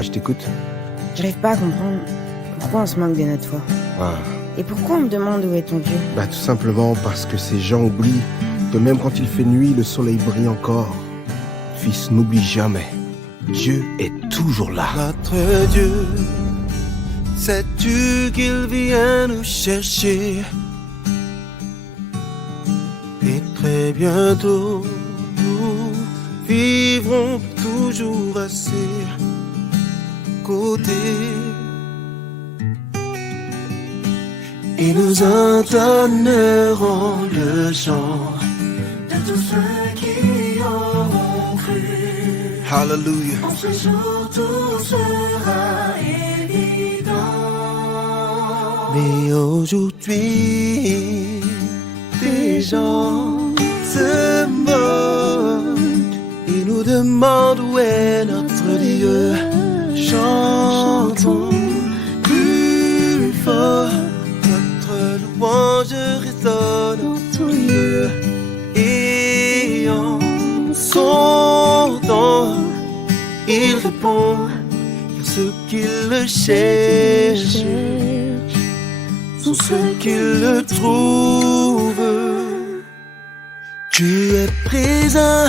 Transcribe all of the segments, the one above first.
Ouais, je t'écoute. J'arrive pas à comprendre pourquoi on se moque de notre foi. Ah. Et pourquoi on me demande où est ton Dieu? Bah tout simplement parce que ces gens oublient que même quand il fait nuit, le soleil brille encore. Fils, n'oublie jamais, Dieu est toujours là. Notre Dieu, sais-tu qu'il vient nous chercher? Et très bientôt, nous vivrons toujours à ses côtés. Et nous entonnerons le chant de tous ceux qui auront cru. Hallelujah. En ce jour tout sera évident. Mais aujourd'hui, des gens se moquent et nous demandent où est notre Dieu. Chantons plus fort. Louange résonne en tout lieu. Et en son temps, il répond car ceux qui le cherchent sont ceux qui le trouvent. Dieu est présent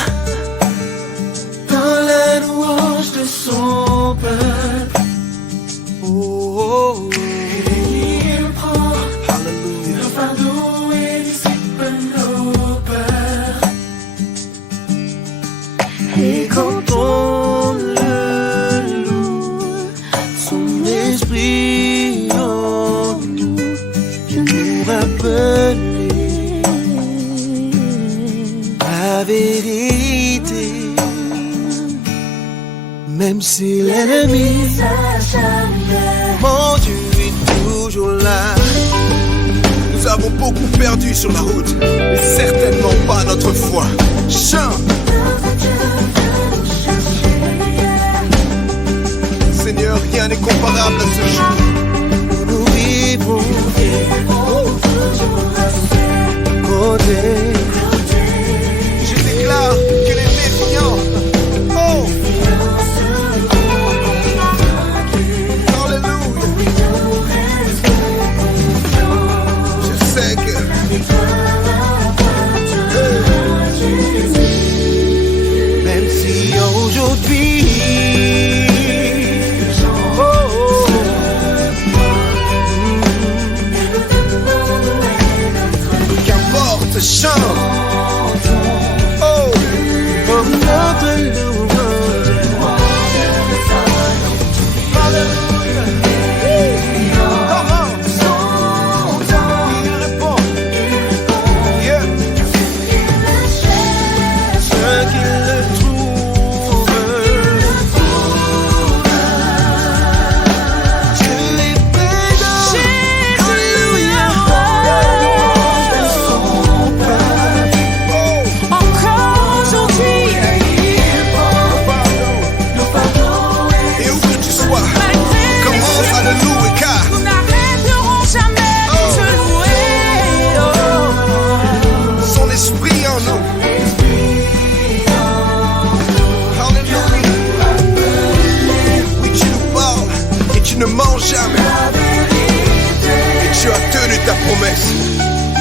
dans la louange de son peuple. Oh, oh, oh. Fardeau et dissipe nos peurs. Et quand on le loue, son esprit en nous vient nous rappeler la vérité. Même si l'ennemi s'acharne, mon Dieu est toujours là. Nous avons beaucoup perdu sur la route, mais certainement pas notre foi. Chante. Seigneur, rien n'est comparable à ce jour. Nous vivrons toujours à ses côtés. Je déclare que les défiants, oh, même si aujourd'hui, oh, qu'importe, chante, oh, pour notre louange. Alléluia. Ne mens jamais. Et tu as tenu ta promesse,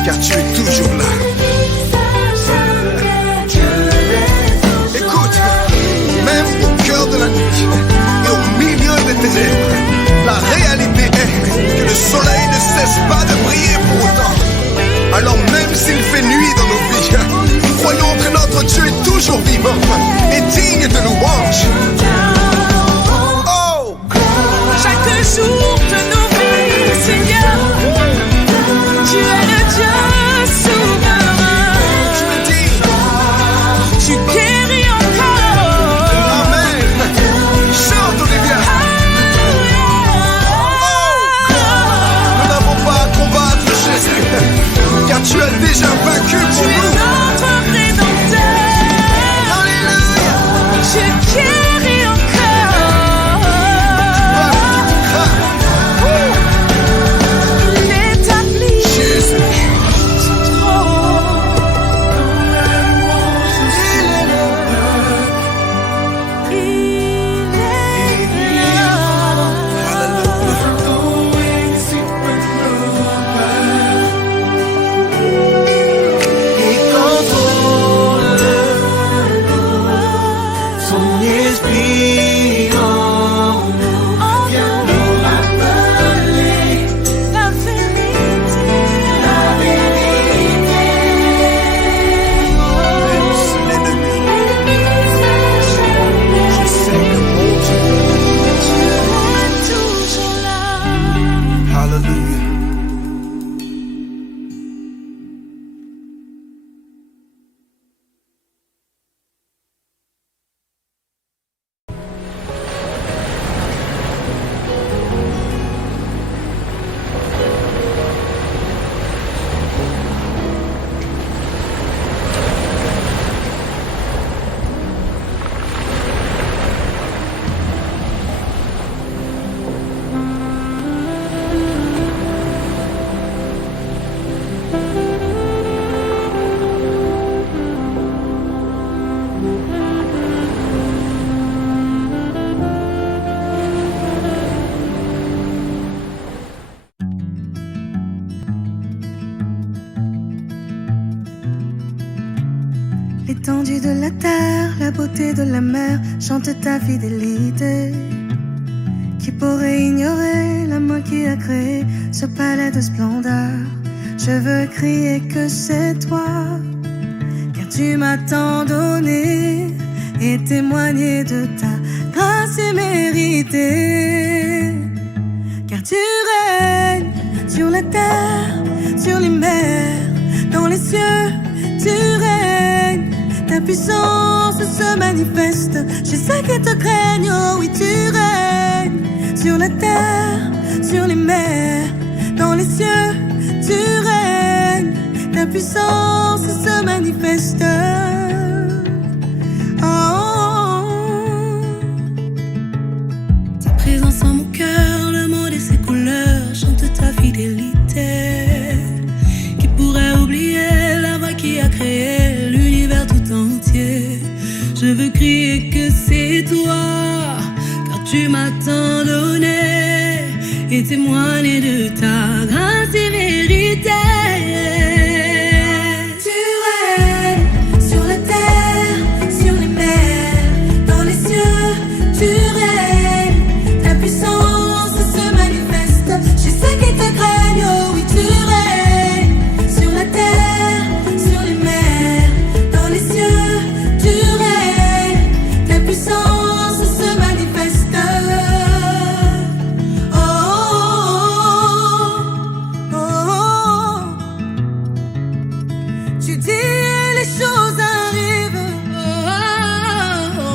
car tu es toujours là. Écoute, même au cœur de la nuit et au milieu des ténèbres, la réalité est que le soleil ne cesse pas de briller pour autant. Alors même s'il fait nuit dans nos vies, croyons que notre Dieu est toujours vivant et digne de louange. Chaque jour de nos vies, Seigneur, tu es le Dieu souverain. Tu guéris encore. Amen. Chante, Olivia. L'étendue de la terre, la beauté de la mer, chante ta fidélité. Qui pourrait ignorer la main qui a créé ce palais de splendeur? Je veux crier que c'est toi, car tu m'as tant donné et témoigner de ta grâce imméritée. Car tu règnes sur la terre, sur les mers, dans les cieux, tu règnes. Ta puissance se manifeste chez ceux qui te craignent. Oh oui, tu règnes sur la terre, sur les mers, dans les cieux, tu règnes. Ta puissance se manifeste. Ta présence en mon cœur, le monde et ses couleurs, chante ta fidélité. Qui pourrait oublier la voix qui a créé l'univers tout entier? Je veux crier que c'est toi, car tu m'as tant donné et témoigner de ta grâce et vérité. Tu règnes sur la terre, sur les mers, dans les cieux, tu règnes. Ta puissance se manifeste chez ceux qui te craignent. Oh oui, tu règnes sur la terre, sur les mers, dans les cieux, tu règnes. Ta puissance se manifeste. Oh, oh, oh, oh. Tu dis et les choses arrivent. Oh, oh, oh.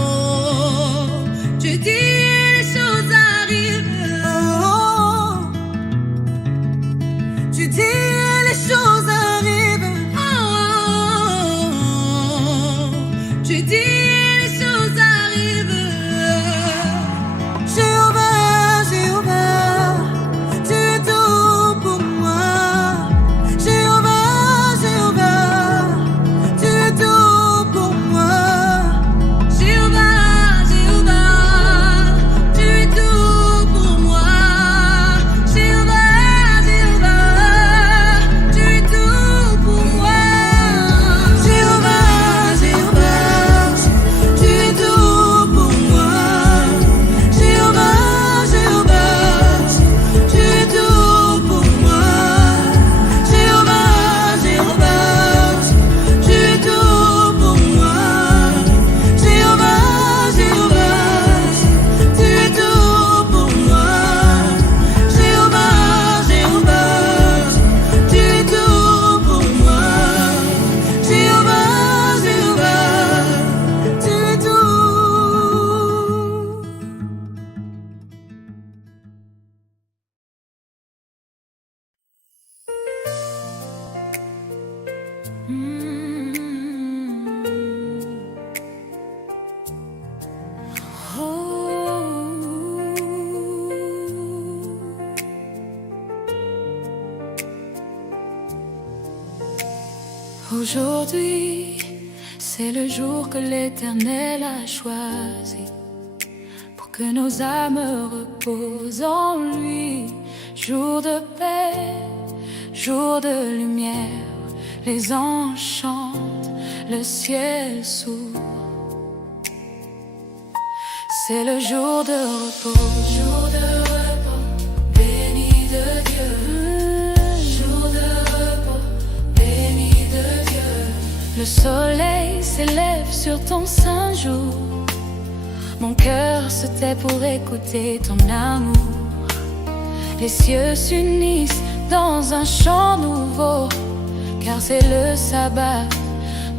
Tu dis et les choses arrivent. Oh, oh. Tu dis et les choses arrivent. Oh, oh, oh. Tu dis et les choses arrivent. Jéhovah, Jéhovah, tu es tout pour moi. Jéhovah, Jéhovah, tu es tout pour moi. Jéhovah, Jéhovah, tu es tout pour moi. Jéhovah, Jéhovah, tu es tout pour moi. Jéhovah, Jéhovah, tu es tout pour moi. Jéhovah, Jéhovah, tu es tout pour moi. Jéhovah, Jéhovah, tu es tout pour moi. Jéhovah, Jéhovah, tu es tout pour moi. Jéhovah, Jéhovah, tu es tout pour moi. Jéhovah, Jéhovah, tu es tout. Aujourd'hui, c'est le jour que l'Éternel a choisi pour que nos âmes reposent en lui. Jour de paix, jour de lumière, les anges chantent, le ciel s'ouvre. C'est le jour de repos, béni de Dieu. Jour de repos, béni de Dieu. Le soleil s'élève sur ton saint jour. Mon cœur se tait pour écouter ton amour. Les cieux s'unissent dans un chant nouveau, car c'est le sabbat,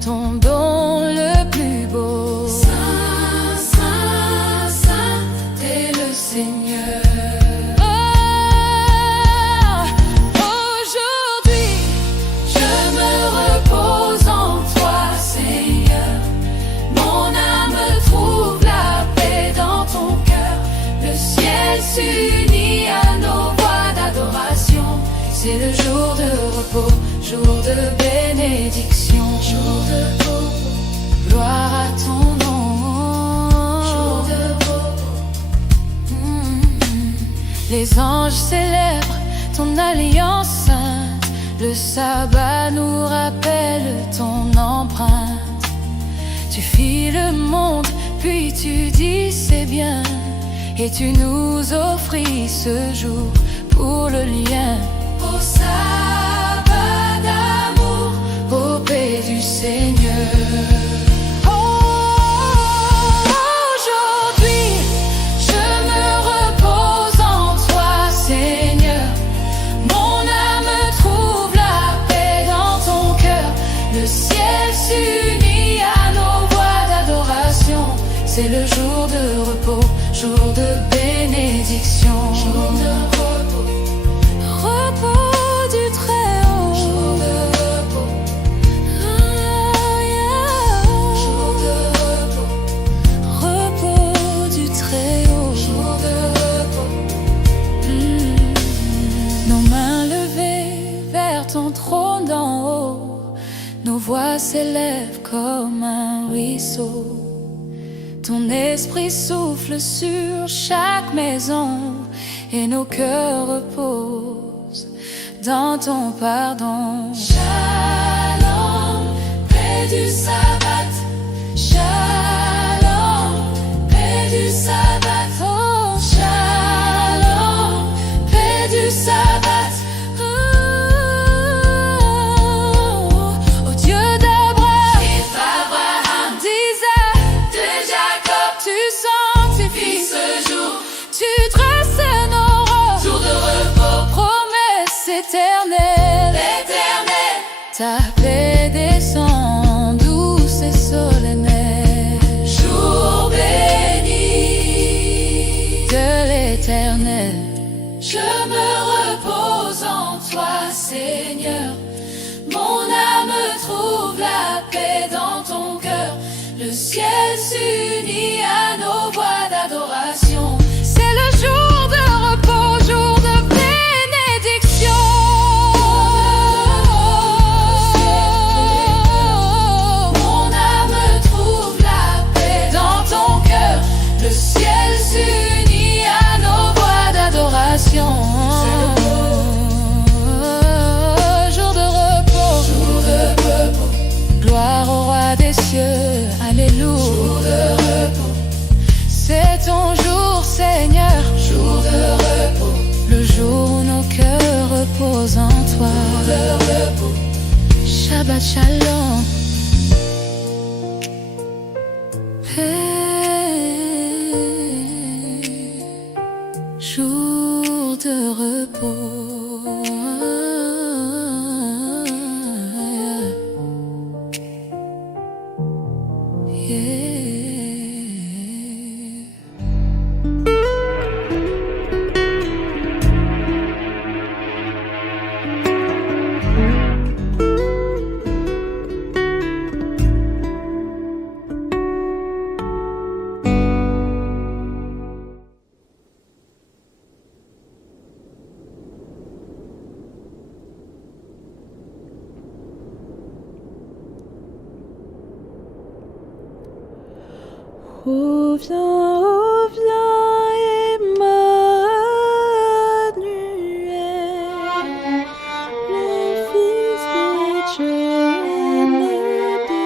ton don le plus beau. Saint, Saint, Saint, t'es le Seigneur. Aujourd'hui, je me repose en toi, Seigneur. Mon âme trouve la paix dans ton cœur. Le ciel s'unit à nos voix d'adoration. C'est le jour de repos, jour de bénédiction. Jour de repos, gloire à ton nom. Jour de repos. Les anges célèbrent ton alliance sainte. Le sabbat nous rappelle ton empreinte. Tu fis le monde, puis tu dis c'est bien. Et tu nous offris ce jour pour le lien. Au sabbat d'amour, ô paix du Seigneur. Aujourd'hui, je me repose en toi, Seigneur. Mon âme trouve la paix dans ton cœur. Le ciel s'unit à nos voix d'adoration. C'est le jour de repos, jour de bénédiction, jour de repos, repos du Très-Haut, jour de repos, jour de repos, repos du Très-Haut, jour de repos. Nos mains levées vers ton trône d'en haut, nos voix s'élèvent comme un ruisseau. Ton esprit souffle sur chaque maison et nos cœurs reposent dans ton pardon. Shalom, paix du sabbat. Shalom, paix du sabbat. Oh, shalom, paix du sabbat. Oh, Dieu d'Abraham disait de Jacob, tu sanctifies ce jour, tu dresses nos robes, jour de repos, promesse éternelle, éternelle. Ta paix descend douce et solennelle, jour béni de l'Éternel. Je me repose en toi, Seigneur. Mon âme trouve la paix dans ton cœur. Le ciel s'unit à nos voix d'adoration. C'est le jour de repos, jour de bénédiction. Mon âme trouve la paix dans ton cœur. Le ciel s'unit à nos voix d'adoration. Jour de repos, jour de repos. Gloire au roi des cieux, alléluia. Jour de repos, c'est ton jour, Seigneur. Jour de repos, le jour où nos cœurs reposent en toi. Jour de repos, Shabbat Shalom. Hey, jour de repos. Reviens, reviens, Emmanuel, le Fils de Dieu né de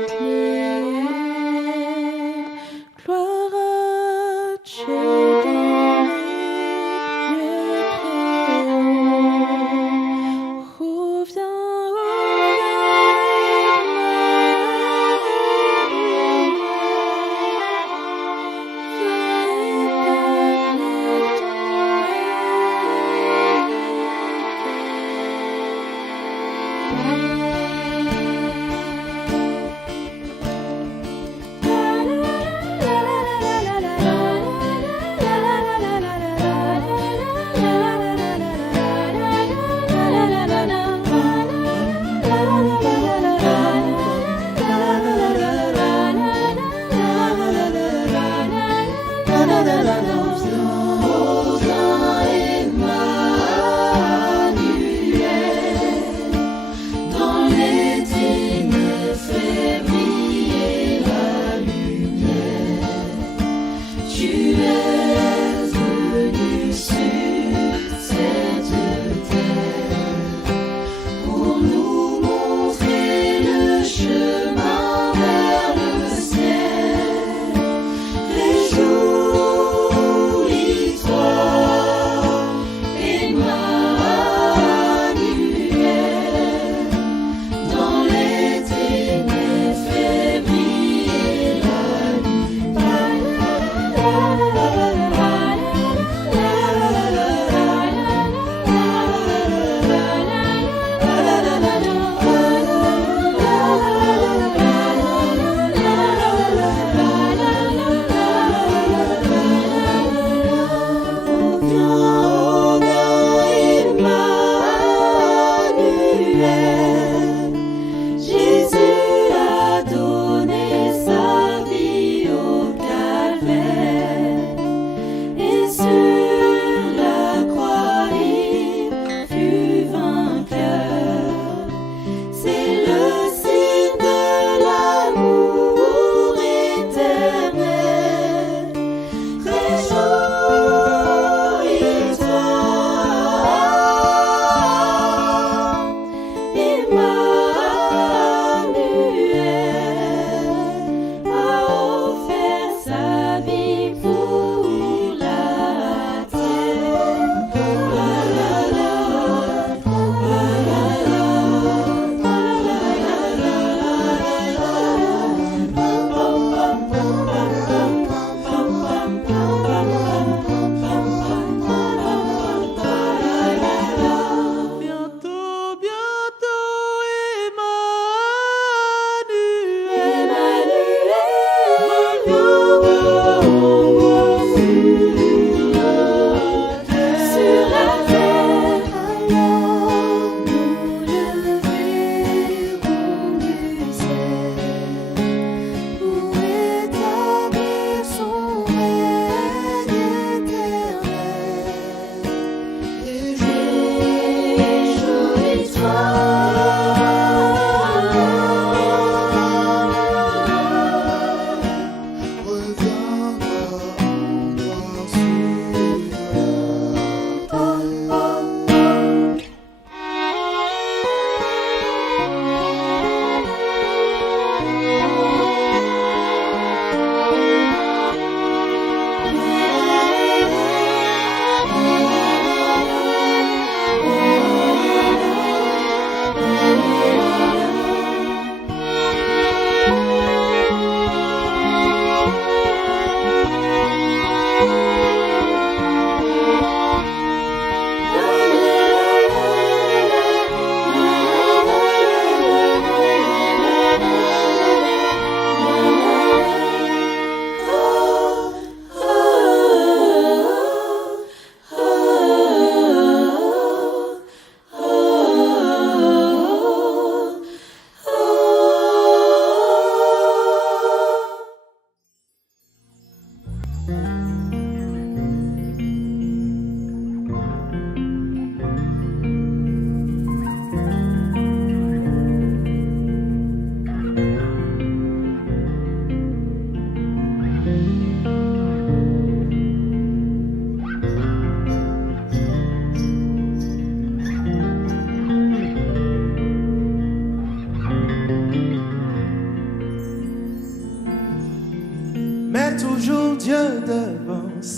Bethléem. Gloire à Dieu dans les lieux très hauts. Reviens, reviens, Emmanuel.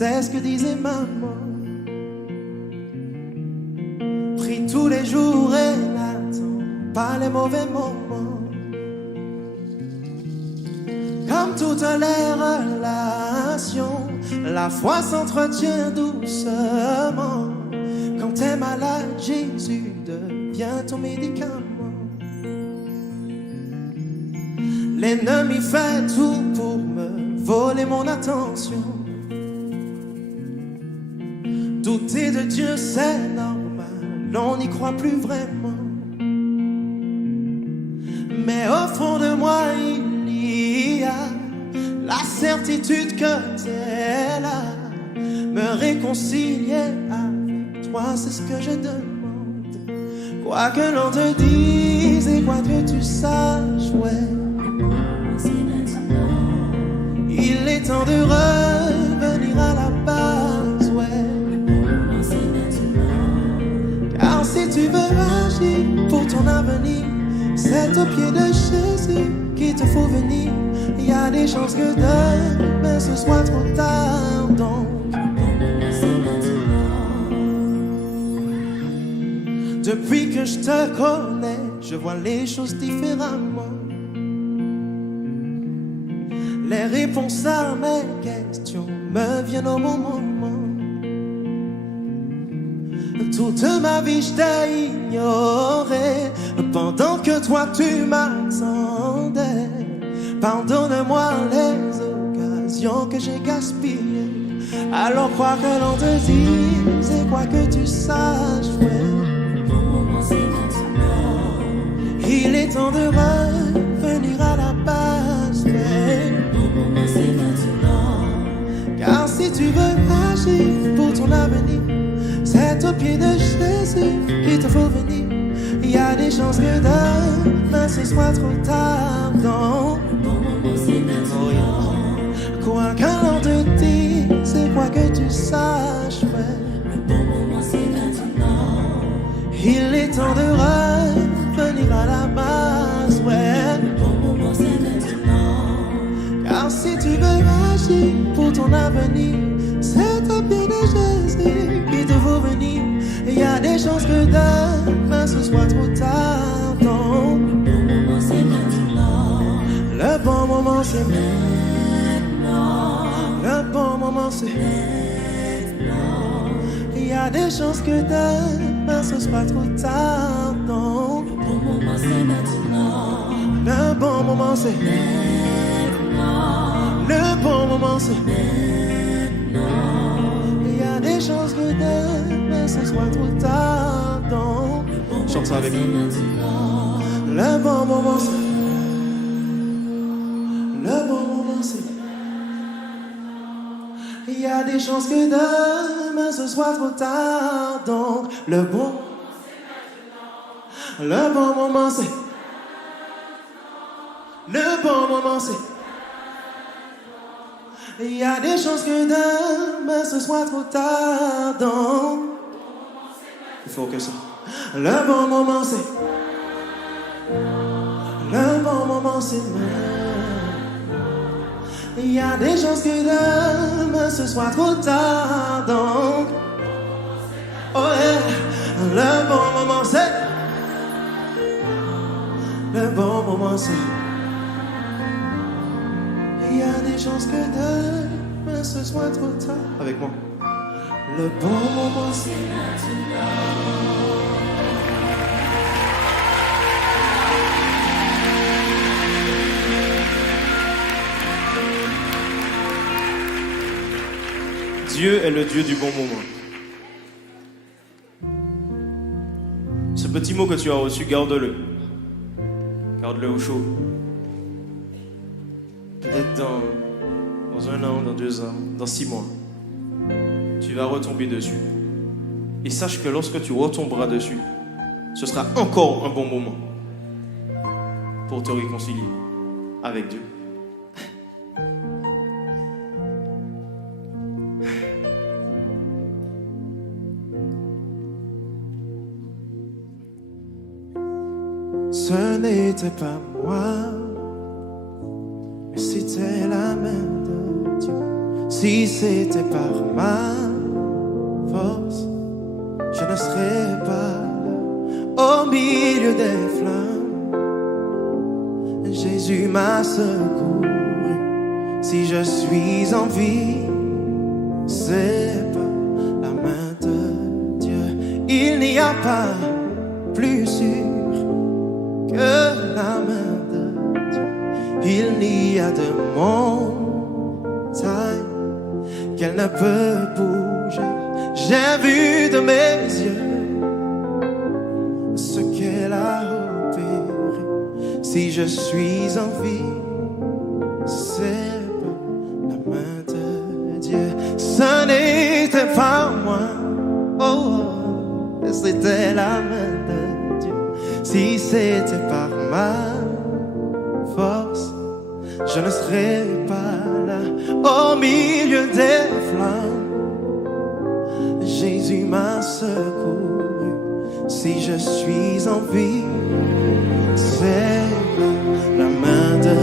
c'est ce que disait maman. Prie tous les jours et n'attends pas les mauvais moments. Comme toutes les relations, la foi s'entretient doucement. Quand t'es malade, Jésus devient ton médicament. L'ennemi fait tout pour me voler mon attention. Douter de Dieu, c'est normal, on n'y croit plus vraiment. Mais au fond de moi, il y a la certitude que t'es là. Me réconcilier avec toi, c'est ce que je demande. Quoi que l'on te dise et quoi que tu saches, ouais. Il est temps de revenir à la base, ouais. Car si tu veux agir pour ton avenir, c'est au pied de Jésus qu'il te faut venir. Il y a des chances que demain ce soit trop tard, donc depuis que je te connais, je vois les choses différemment. Les réponses à mes questions me viennent au bon moment. Toute ma vie je t'ai ignoré pendant que toi tu m'attendais. Pardonne-moi les occasions que j'ai gaspillées. Alors quoi que l'on te dise et quoi que tu saches, ouais. Il est temps de revenir à la base, ouais. Car si tu veux agir pour ton avenir, c'est au pied de Jésus qu'il te faut venir. Il y a des chances que demain ce soit trop tard, donc quoi que l'on te dise et quoi que tu saches, ouais. Il est temps de revenir à la base, ouais. Car si tu veux agir pour ton avenir, c'est au pied de Jésus qu'il te faut venir. Il y a des chances que demain ce soit trop tard, donc le bon moment c'est maintenant. Le bon moment c'est maintenant. Il y a des chances que demain ce soit trop tard, donc le bon moment c'est maintenant. Le bon moment c'est maintenant. Le bon moment c'est maintenant. Il y a des chances que demain ce soit trop tard, donc chante ça avec nous. Le bon moment c'est le bon moment c'est. Il y a des chances que demain ce soit trop tard, donc le bon moment c'est. Le bon moment c'est. Il y a des chances que demain ce soit trop tard, donc il faut que ça. Le bon moment c'est. Le bon moment c'est maintenant. Il y a des chances que demain ce soit trop tard, donc oh yeah. Le bon moment c'est. Le bon moment c'est. Il y a des chances que demain ce soit trop tard. Avec moi. Le bon moment c'est maintenant. Dieu est le Dieu du bon moment. Ce petit mot que tu as reçu, garde-le. Garde-le au chaud. Peut-être dans 1 an, dans 2 ans, dans 6 mois, tu vas retomber dessus. Et sache que lorsque tu retomberas dessus, ce sera encore un bon moment pour te réconcilier avec Dieu. Ce n'était pas moi, mais c'était la main de Dieu. Si c'était par ma force, je ne serais pas là, au milieu des flammes. Jésus m'a secouru. Si je suis en vie, c'est par la main de Dieu. Il n'y a pas plus sûr que la main de Dieu. Il n'y a de montagne qu'elle ne peut bouger. J'ai vu de mes yeux ce qu'elle a opéré. Si je suis en vie, c'est par la main de Dieu. Ce n'était pas moi, oh, c'était la main de Dieu. Si c'était par ma force, je ne serais pas là, au milieu des flammes. Jésus m'a secouru. Si je suis en vie, c'est la main de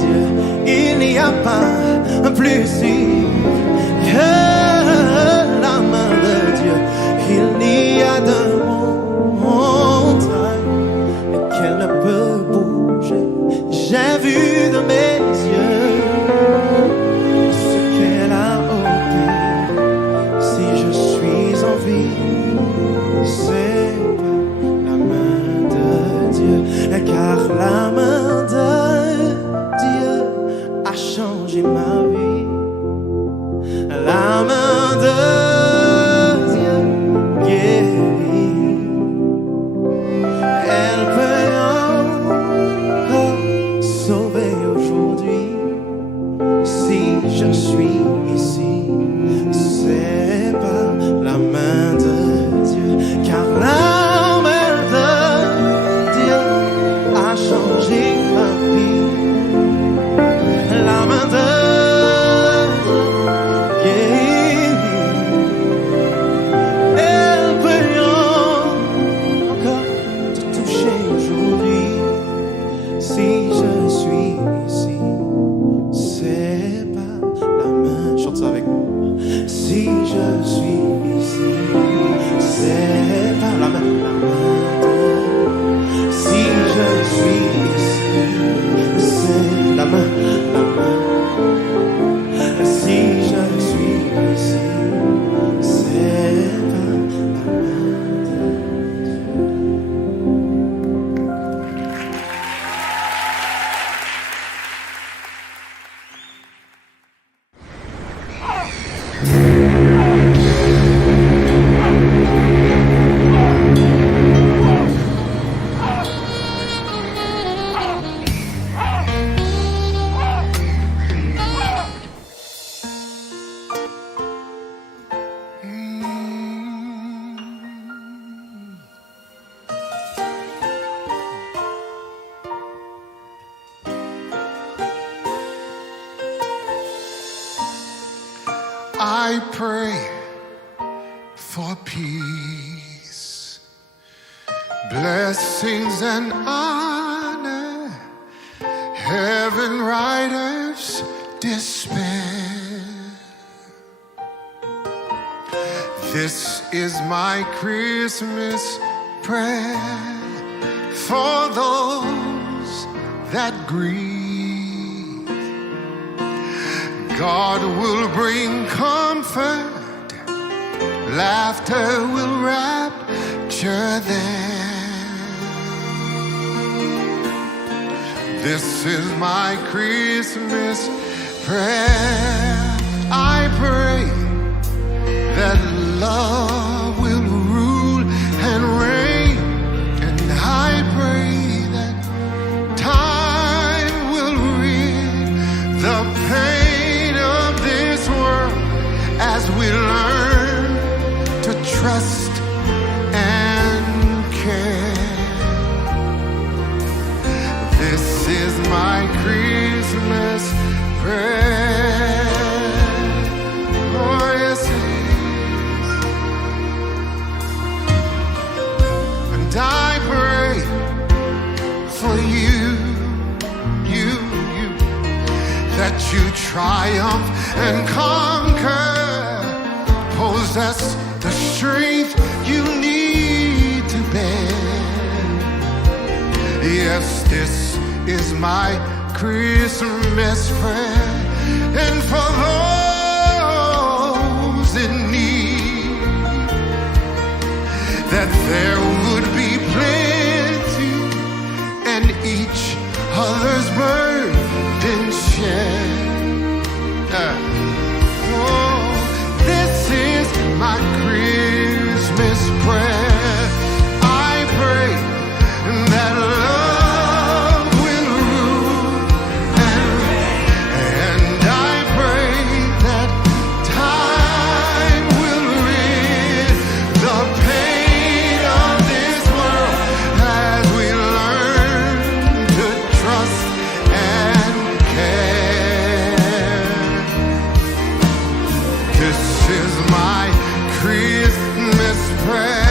Dieu. Il n'y a pas plus sûr que la main de Dieu. Il n'y a de montagne qu'elle ne peut bouger. J'ai vu de mes yeux ce qu'elle a opéré. Si je suis en vie, c'est par la main de Dieu. Car la main de Dieu a changé ma vie. La main de Dieu guérit. Elle peut encore sauver aujourd'hui. Si je suis ici, c'est par la main de Dieu. Car la main de Dieu a changé ma vie. La main de Dieu guérit. Elle peut encore te toucher aujourd'hui. Si je suis ici, c'est par la main. Chante ça avec moi. Si je suis ici, c'est par la main de. Si je suis ici, c'est la main, la main. Si je suis ici, c'est par la main de Dieu. I pray for peace, blessings and honor, heaven riders despair. This is my Christmas prayer for those that grieve. God will bring comfort, laughter will rapture them. This is my Christmas prayer. I pray that love will rule and reign, and I pray that time will rid the pain of this world as we learn to trust and care. This is my Christmas prayer. Oh, yes, it is. that you triumph and conquer. Possess the strength you need to bear. Yes, this is my Christmas prayer. And for those in need, that there would be plenty and each other's burden share. This is my Christmas prayer. I pray that love will rule, and I pray that time will rid the pain of this world as we learn to trust and care. This is my Christmas prayer.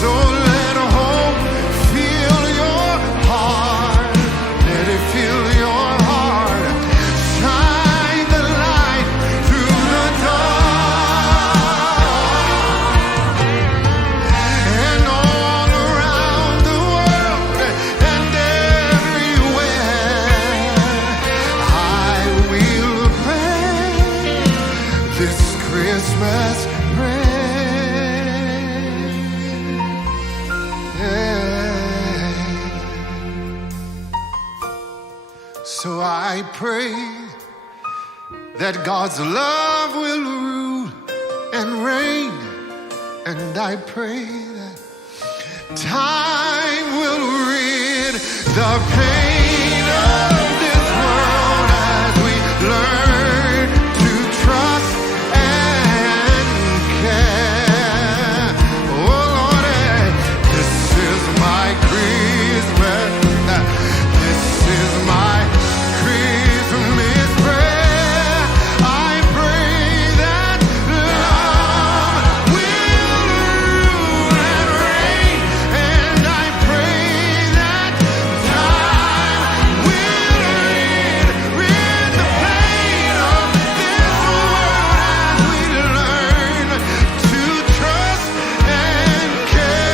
So let hope fill your heart. Let it fill your heart. Shine the light through the dark. And all around the world and everywhere, I will pray this Christmas prayer. So I pray that God's love will rule and reign, and I pray that time will rid the pain of this world as we learn to trust and care. Oh Lord, this is my Christmas. This is my Christmas prayer. I pray that love will rule and reign, and I pray that time will rid the pain of this world as we learn to trust and care.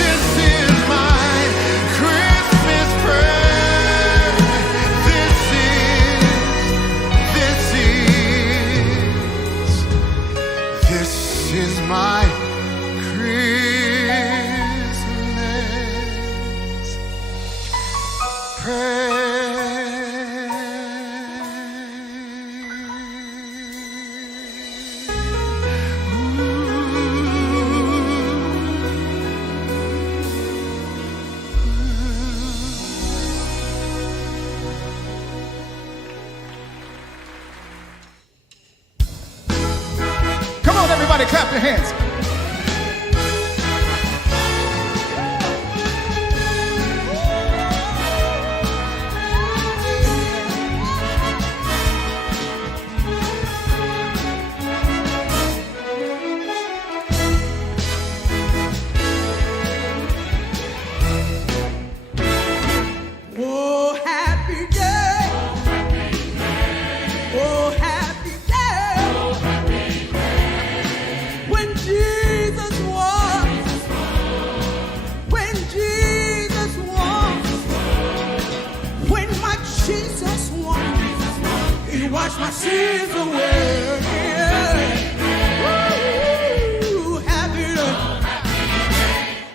This is my Christmas prayer. This is my Christmas Come on, everybody, clap your hands. Oh, happy day. Oh, happy day. When Jesus was. When Jesus was. When my Jesus was. He washed my sins away. Ooh, happy day.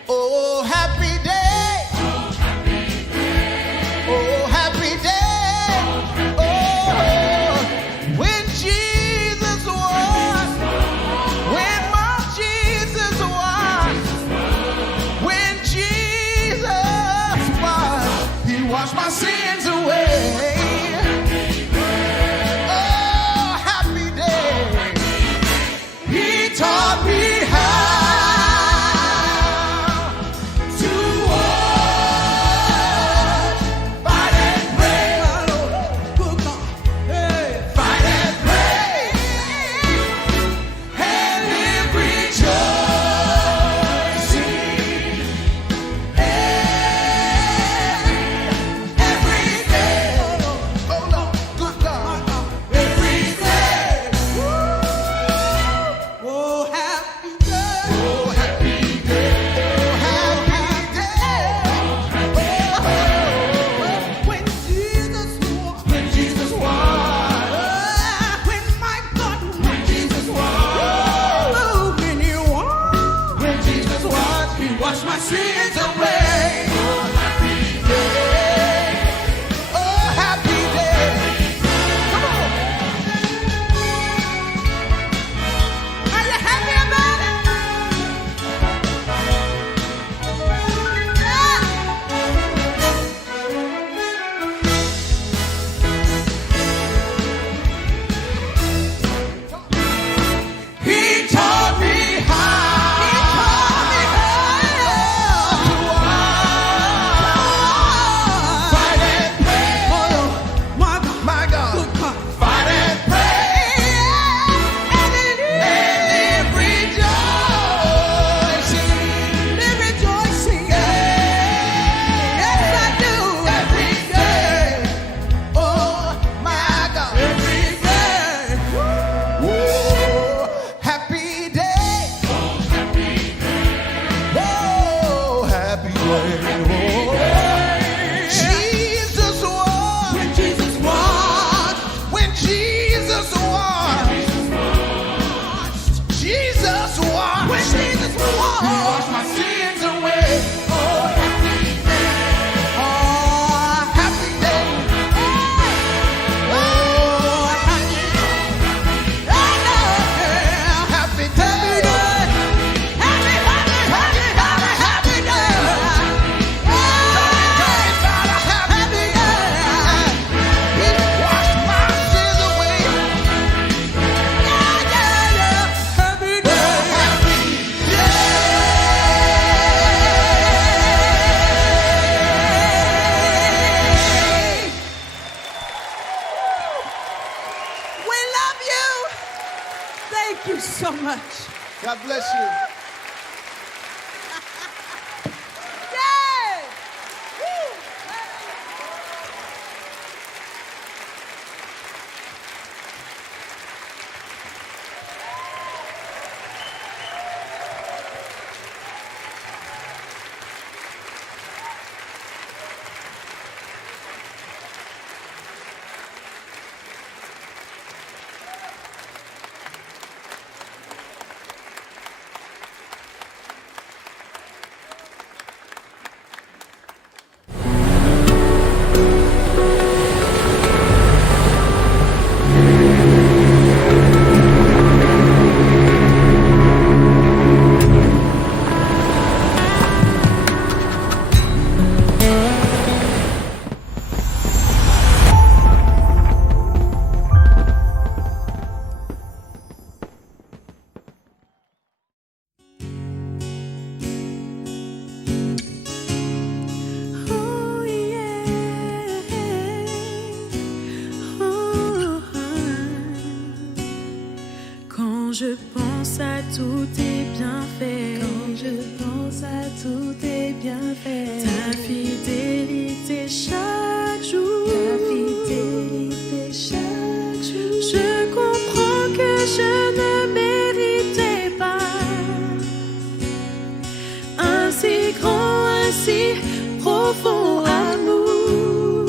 Oh, happy day. Oh, happy day. Oh, when Jesus was. When my Jesus was. When Jesus was. He washed my sins away. Oh, happy day. you so much. God bless you. Yay! Oh yeah. Oh, quand je pense à tous tes bienfaits, quand je pense à tous tes bienfaits, ta fidélité chaque jour, ta fidélité chaque jour, je comprends que je ne méritais pas un si grand, un si profond amour.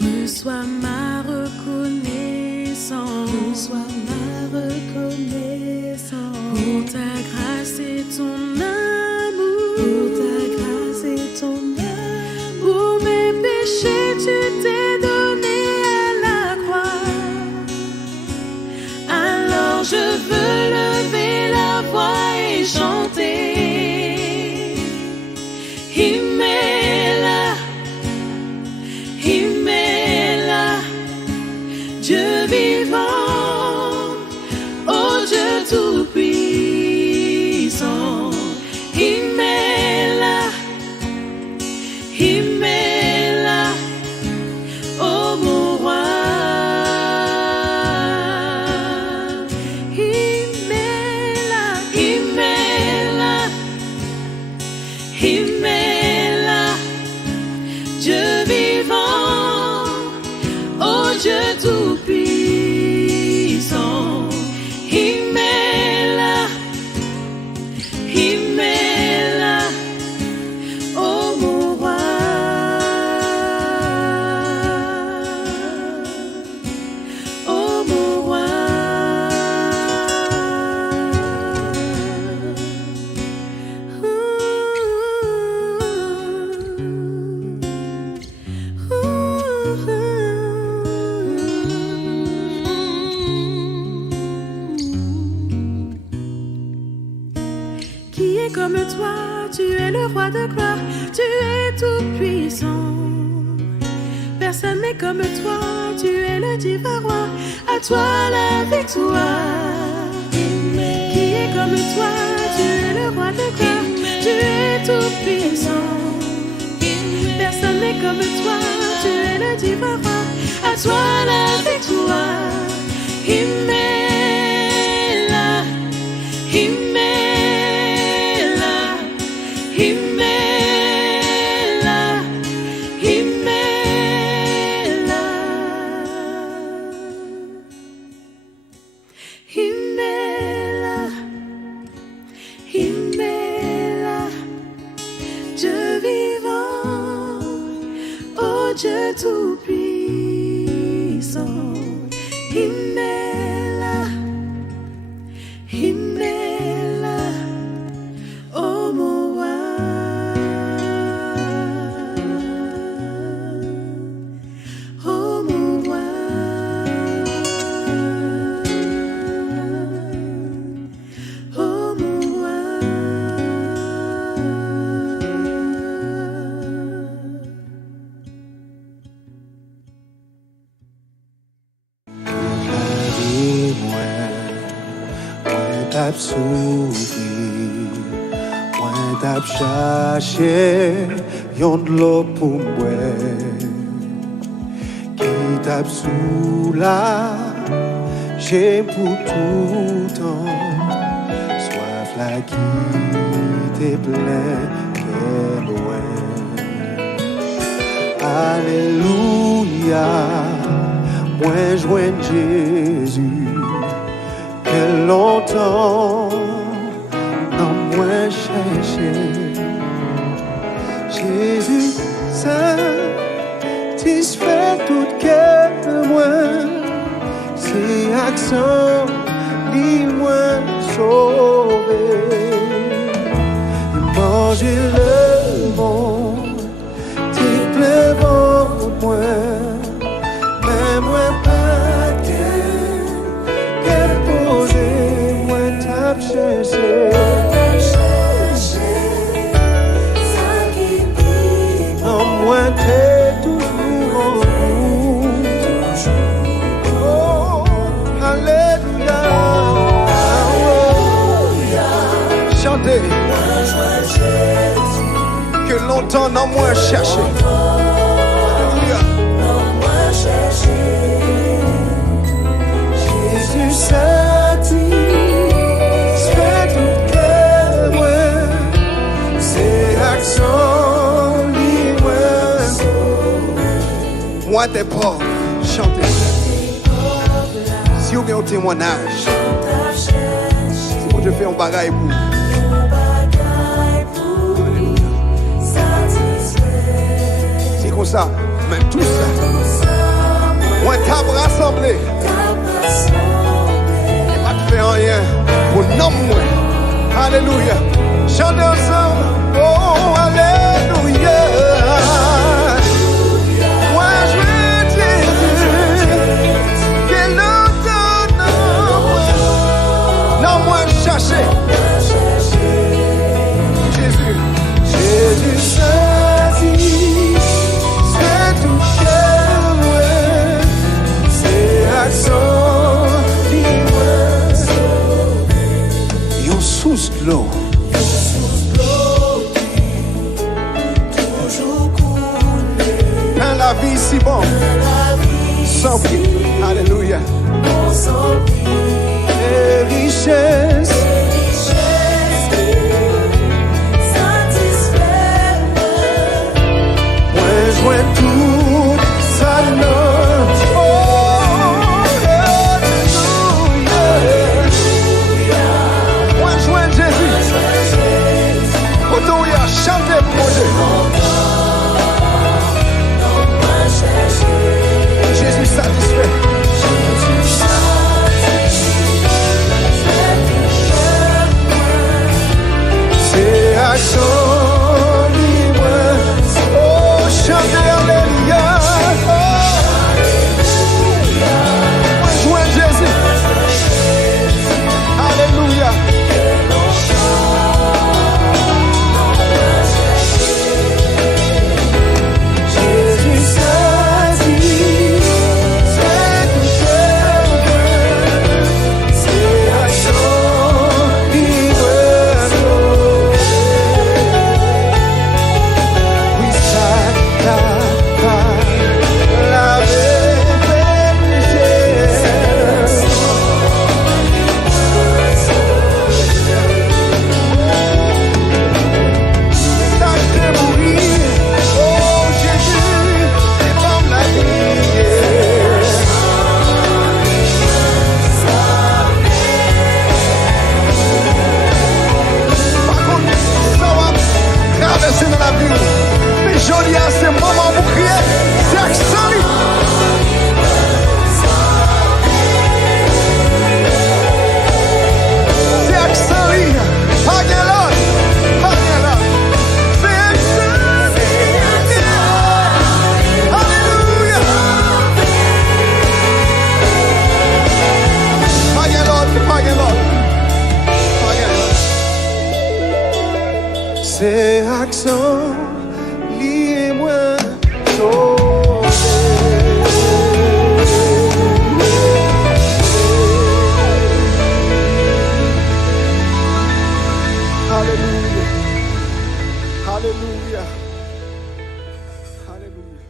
Reçois ma reconnaissance, reçois ma reconnaissance pour ta grâce et ton amour, pour ta grâce et ton amour. Pour mes péchés, tu t'es donné à la croix. Alors je veux lever la voix et chanter. Himmela, Himmela, Dieu vivant, oh Dieu tout-puissant. Himmela, Himmela, oh mon roi. Himmela, Himmela, Himmela, Dieu vivant, oh Dieu tout-puissant. Himmela, Himmela, oh mon roi. Oh mon roi. Qui est comme toi, tu es le roi de gloire, tu es tout puissant. Personne n'est comme toi, tu es le divin roi, à toi la victoire. Qui est comme toi, tu es le roi de gloire, tu es tout puissant. Personne n'est comme toi, tu es le divin roi, à toi la victoire. Himmela, Himmela, Himmela, Himmela, Himmela, Himmela, Dieu vivant, oh Dieu tout-puissant. Himmela, Himmela, oh mon roi. Oh mon roi. Oh mon roi. T'ap souffri, moi t'ap cherché yon de l'eau pour moi. Qui t'ap soulagé chercher pour tout temps. Soif la qui t'est plein, qu'est loin. Alléluia, moi joins Jésus, que longtemps non moi chercher. Jésus satisfait tout cœur de moi, c'est accent ni moi sauvé. Manger le monde, t'es plein pour moi, mais moi pas qu'elle poser, moi t'as cherché. Moi t'es toujours en vous. Oh, alléluia. Chantez. Que longtemps non moins cherché. Alléluia. Jésus satisfait tout cœur, c'est accent. Moi t'es pauvre, chantez. Si vous avez un témoignage, si vous faites un bagaille pour c'est comme ça, même tout ça. Moi t'as rassemblé. Il va te faire rien pour non moins. Alléluia. Chantez ensemble. Oh, alléluia. Jésus satisfait tout cœur, c'est accent d'y Yon sous de l'eau. Quand la vie si bon, sans prix. Alléluia. les richesses. Joins tout ça note. Oh, alléluia. Moi joins Jésus. Autant il a chanté pour Dieu. Jésus satisfait. C'est à son livre. Oh, chantez alléluia. Moi joins Jésus. Alléluia. Jésus satisfait tout cœur. C'est à son livre. Oui, ça t'a lavé mes péchés. Ça fait mourir. Oh Jésus, c'est comme la vie. Par contre, ça va traverser dans la vie. Mais joli à ces moments pour crier. C'est accent. C'est accent. Pas de l'autre. Pas de l'autre. C'est accent. Alléluia. Pas de l'autre. Pas de l'autre. Pas de l'autre. C'est accent lié moi Alléluia. Alléluia. Alléluia.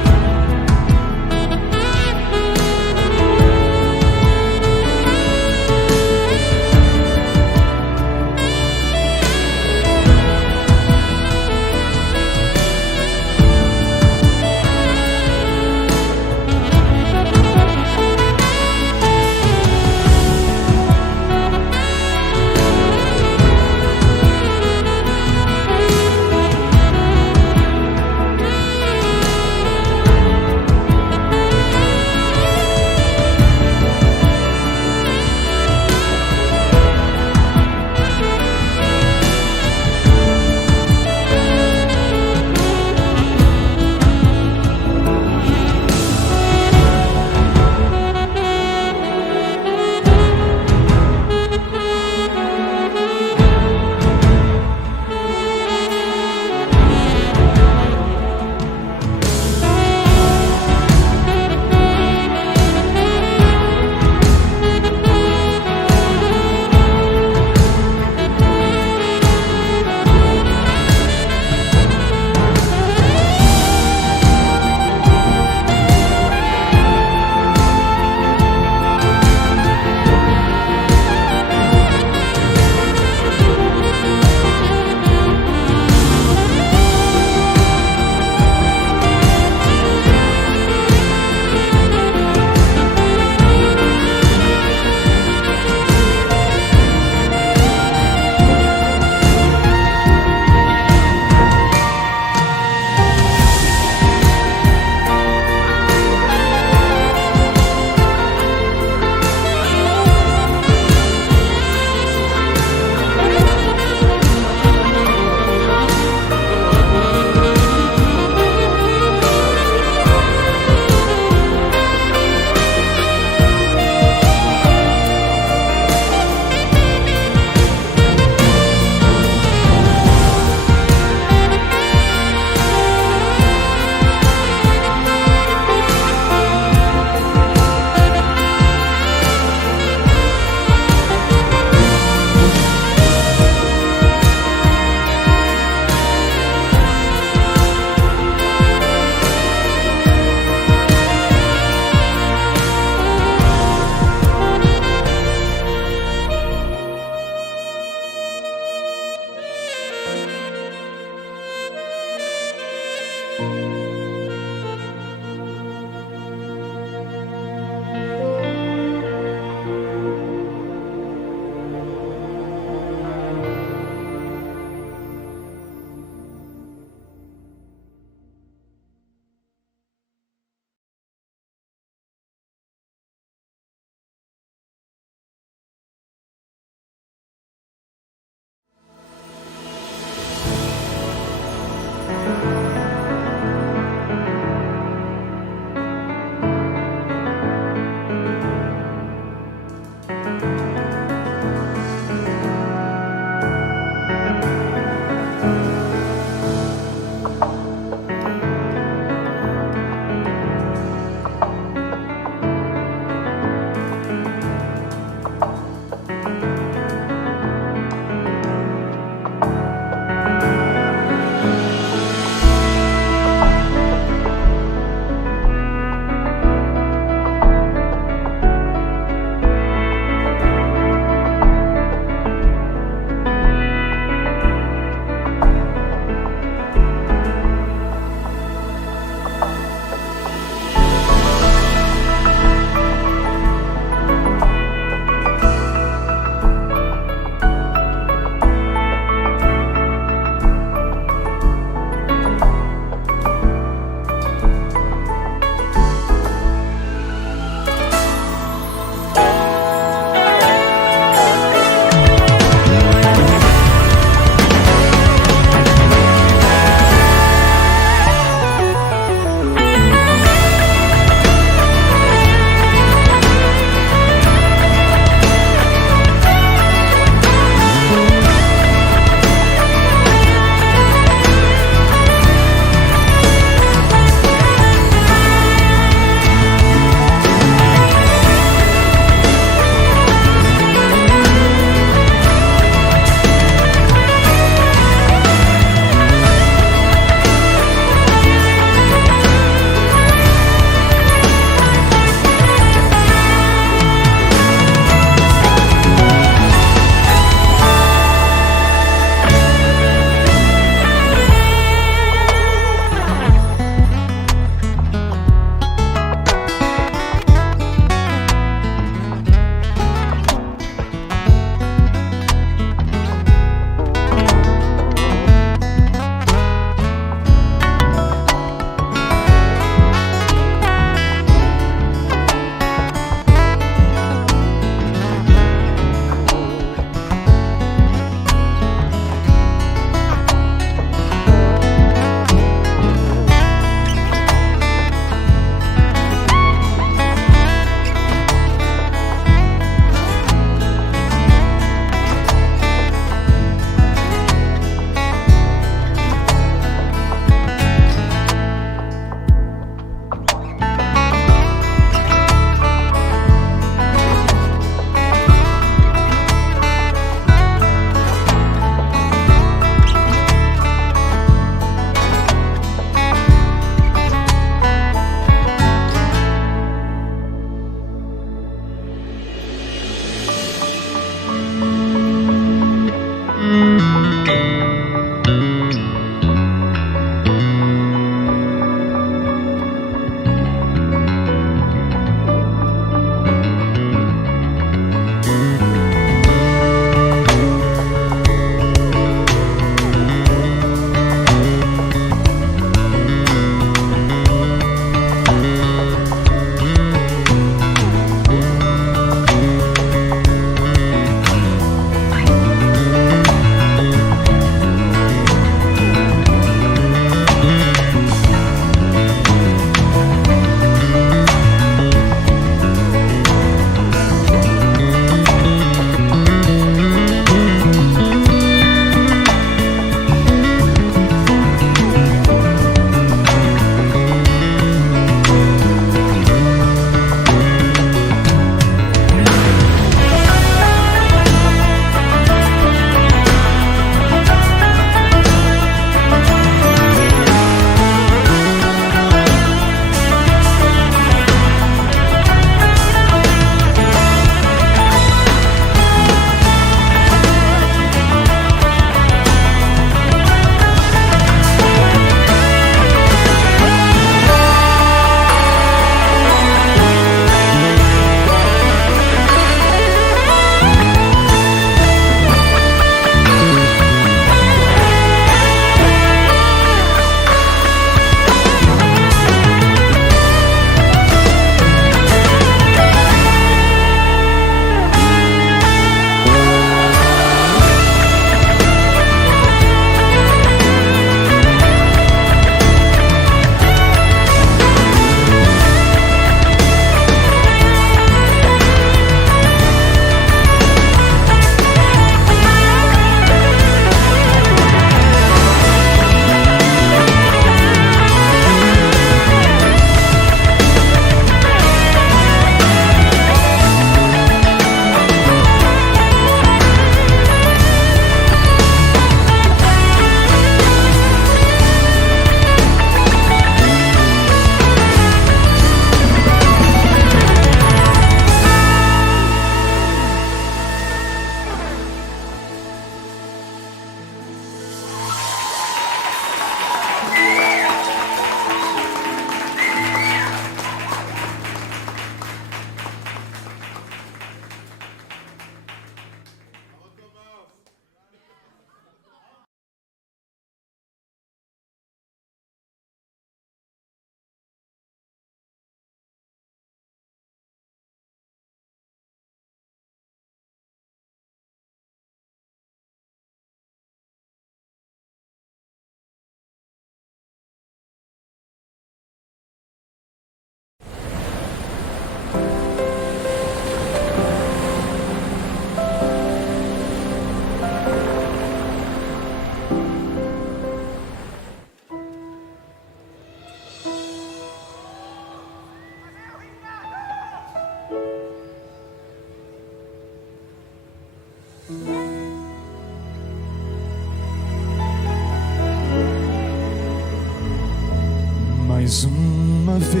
Mais uma vez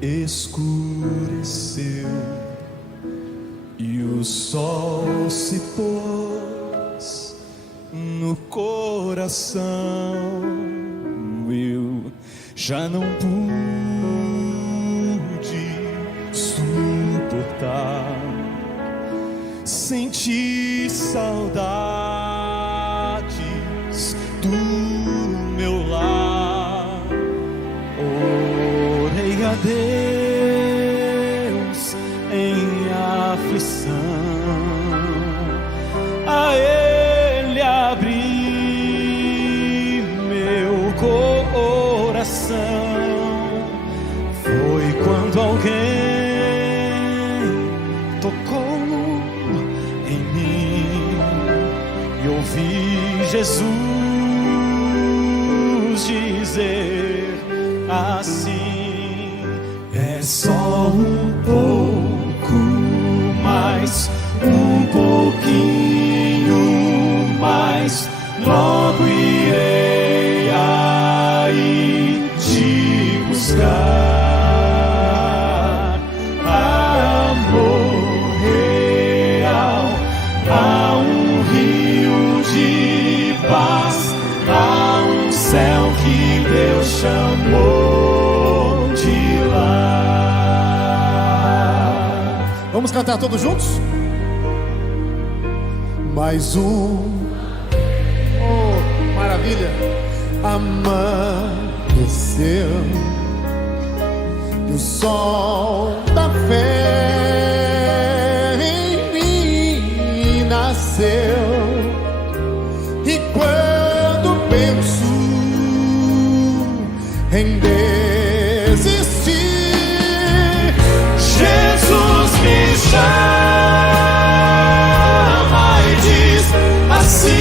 escureceu e o sol se pôs no coração. Eu já não pude suportar, senti saudades do meu lar. Orei a Deus em aflição, a Ele abri meu coração. Foi quando alguém tocou em mim e ouvi Jesus dizer assim: é só um pouco mais, um pouquinho mais, logo irei aí te buscar. Amor real, há um rio de paz, há um céu que Deus chamou de lar. Vamos cantar todos juntos? Mais um, oh, maravilha. Amanheceu e o sol da fé em mim nasceu. E quando penso em desistir, Jesus me chama e diz assim: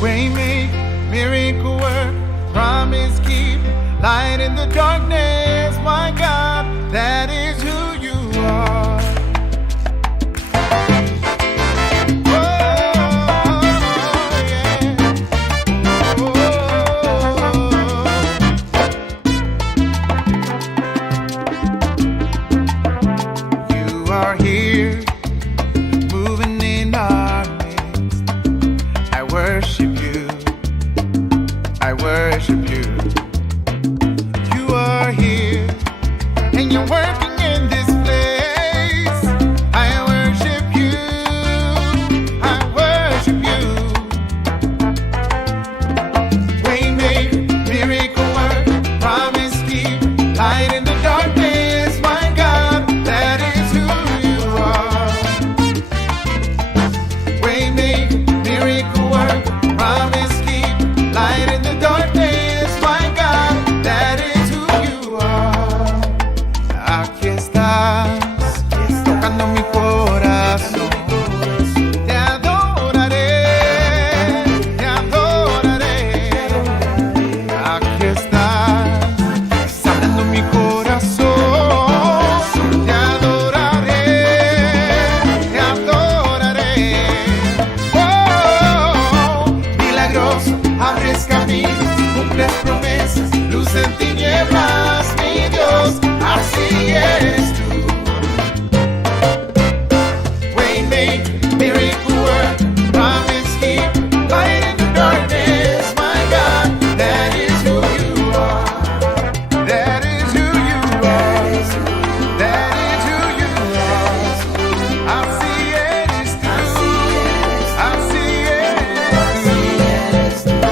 Waymaker, miracle work, promise keep, light in the darkness, my God, that is who you are. You are here, moving in our midst. I worship you. I worship you. You are here, and you're working in this place. grandes promesas, luz en tinieblas, mi Dios, así eres tú. Waymaker, miracle worker, promise keeper, light in the darkness, my God, that is who you are. That is who you are. That is who you are. I see it is true. I see it is true.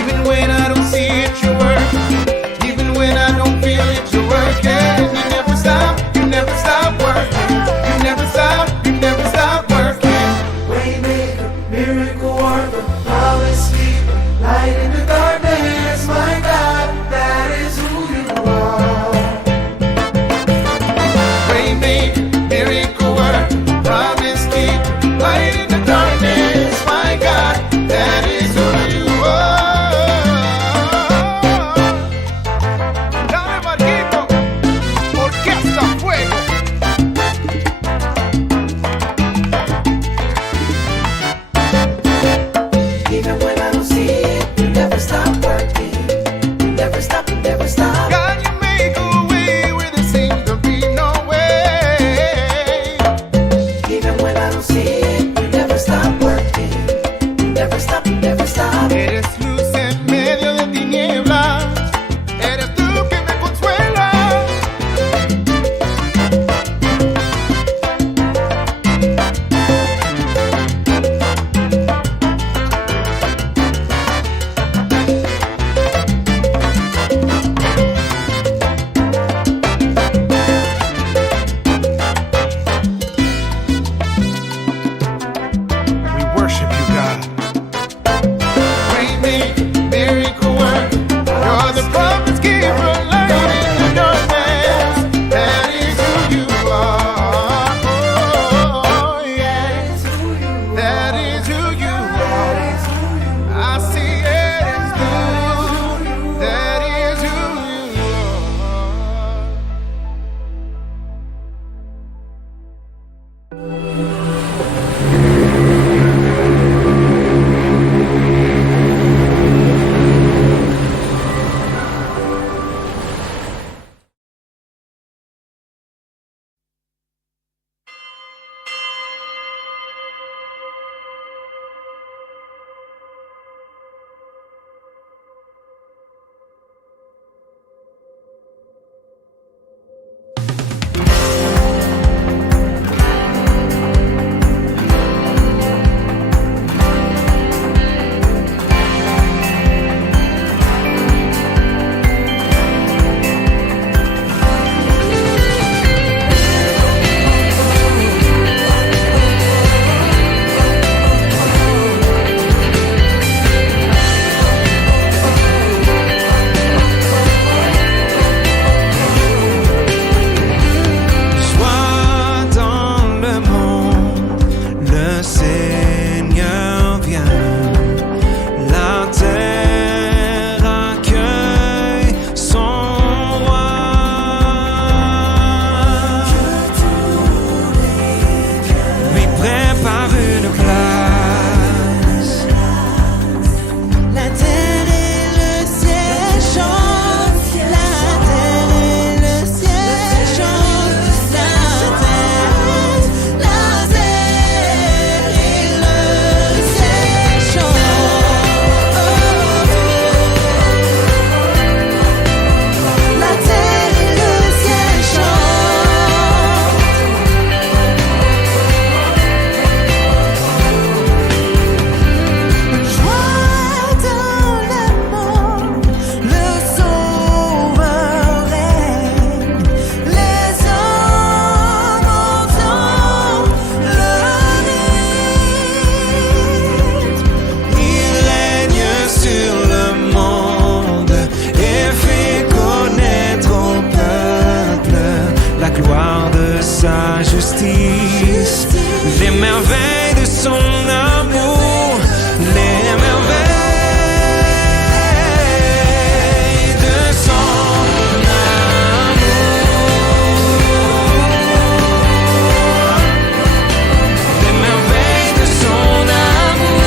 Even when I don't see it, you're working. Even when I don't feel it, you're working. You never stop. You never stop working. You never stop. You never stop working. Waymaker, miracle worker, promise keeper, light in the darkness, my God, that is who you are. Waymaker, miracle worker, promise keeper, light in the darkness, my God, that is who you are. Dale, Marquito, Orquesta Fuego. Even when I don't see it, you never stop working. You never stop, you never stop. God, you make a way where there seems to be no way. Even when I don't see it, you never stop working. You never stop, you never stop. Eres luz en medio de tinieblas. Eres tú que me consuelas. We worship you, God. Waymaker, miracle worker, you're the promise giver, light in the darkness. That is who you are. Oh, yes. That is who you are. I see it is true. That is who you are. Sois dans le monde, le Seigneur vient. La terre accueille son roi. Lui prépare une place. La terre et le ciel chantent. La terre et le ciel chantent. La terre et le ciel chantent. La terre et le ciel chantent. Joie dans le monde, le Sauveur règne. Les hommes entendent le rythme. Il règne sur le monde et fait connaître au peuple la gloire de sa justice, les merveilles de son amour, les merveilles de son amour, les merveilles de son amour.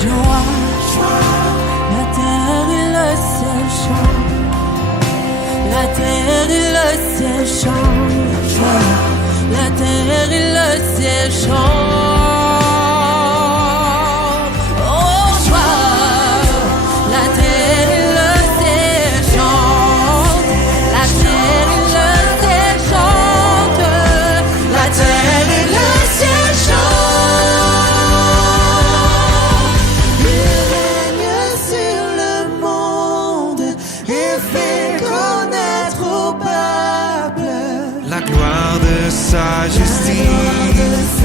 joie. La terre et le ciel chantent. La terre et le ciel chantent. La terre et le ciel chantent. Oh joie. La terre et le ciel chantent. La terre et le ciel chantent. La terre et le ciel chantent. Il règne sur le monde et fait connaître au peuple la gloire de sa justice,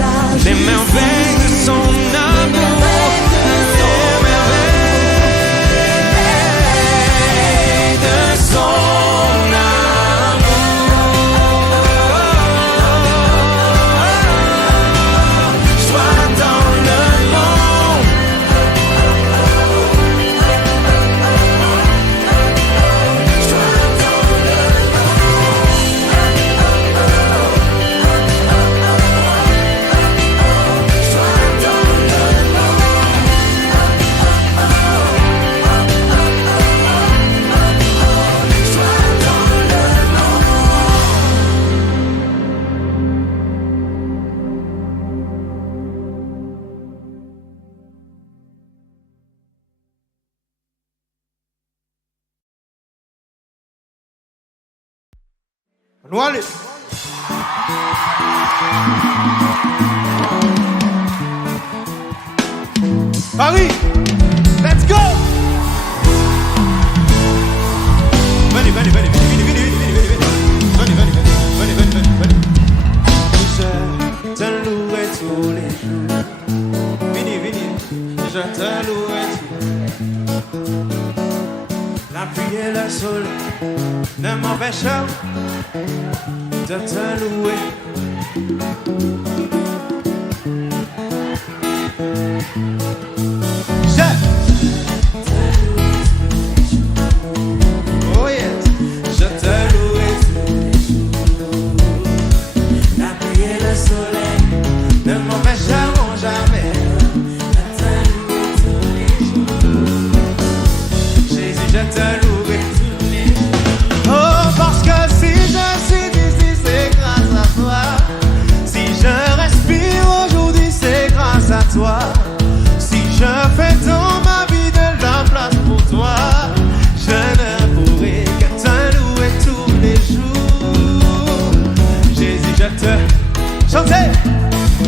les merveilles de son amour, les merveilles de son amour. Sois dans le monde, sois dans le Nous allons. Paris, let's go. Venez, venez, venez, venez, venez, venez, venez, venez, venez, venez, venez, venez, venez. Je te louerai tous les jours. Venez, venez. Je te louerai tous les jours. La pluie et le soleil ne m'empêcheront de te louer. Oh yes. Je te louerai tous les jours. La pluie et le soleil ne m'empêcheront jamais de te louer tous les jours. Jésus, je te louerai tous les jours. Oh, parce que si je suis ici, c'est grâce à toi. Si je respire aujourd'hui, c'est grâce à toi. Si je fais dans ma vie de la place pour toi, je ne pourrai que te louer tous les jours. Jésus, je te chantez,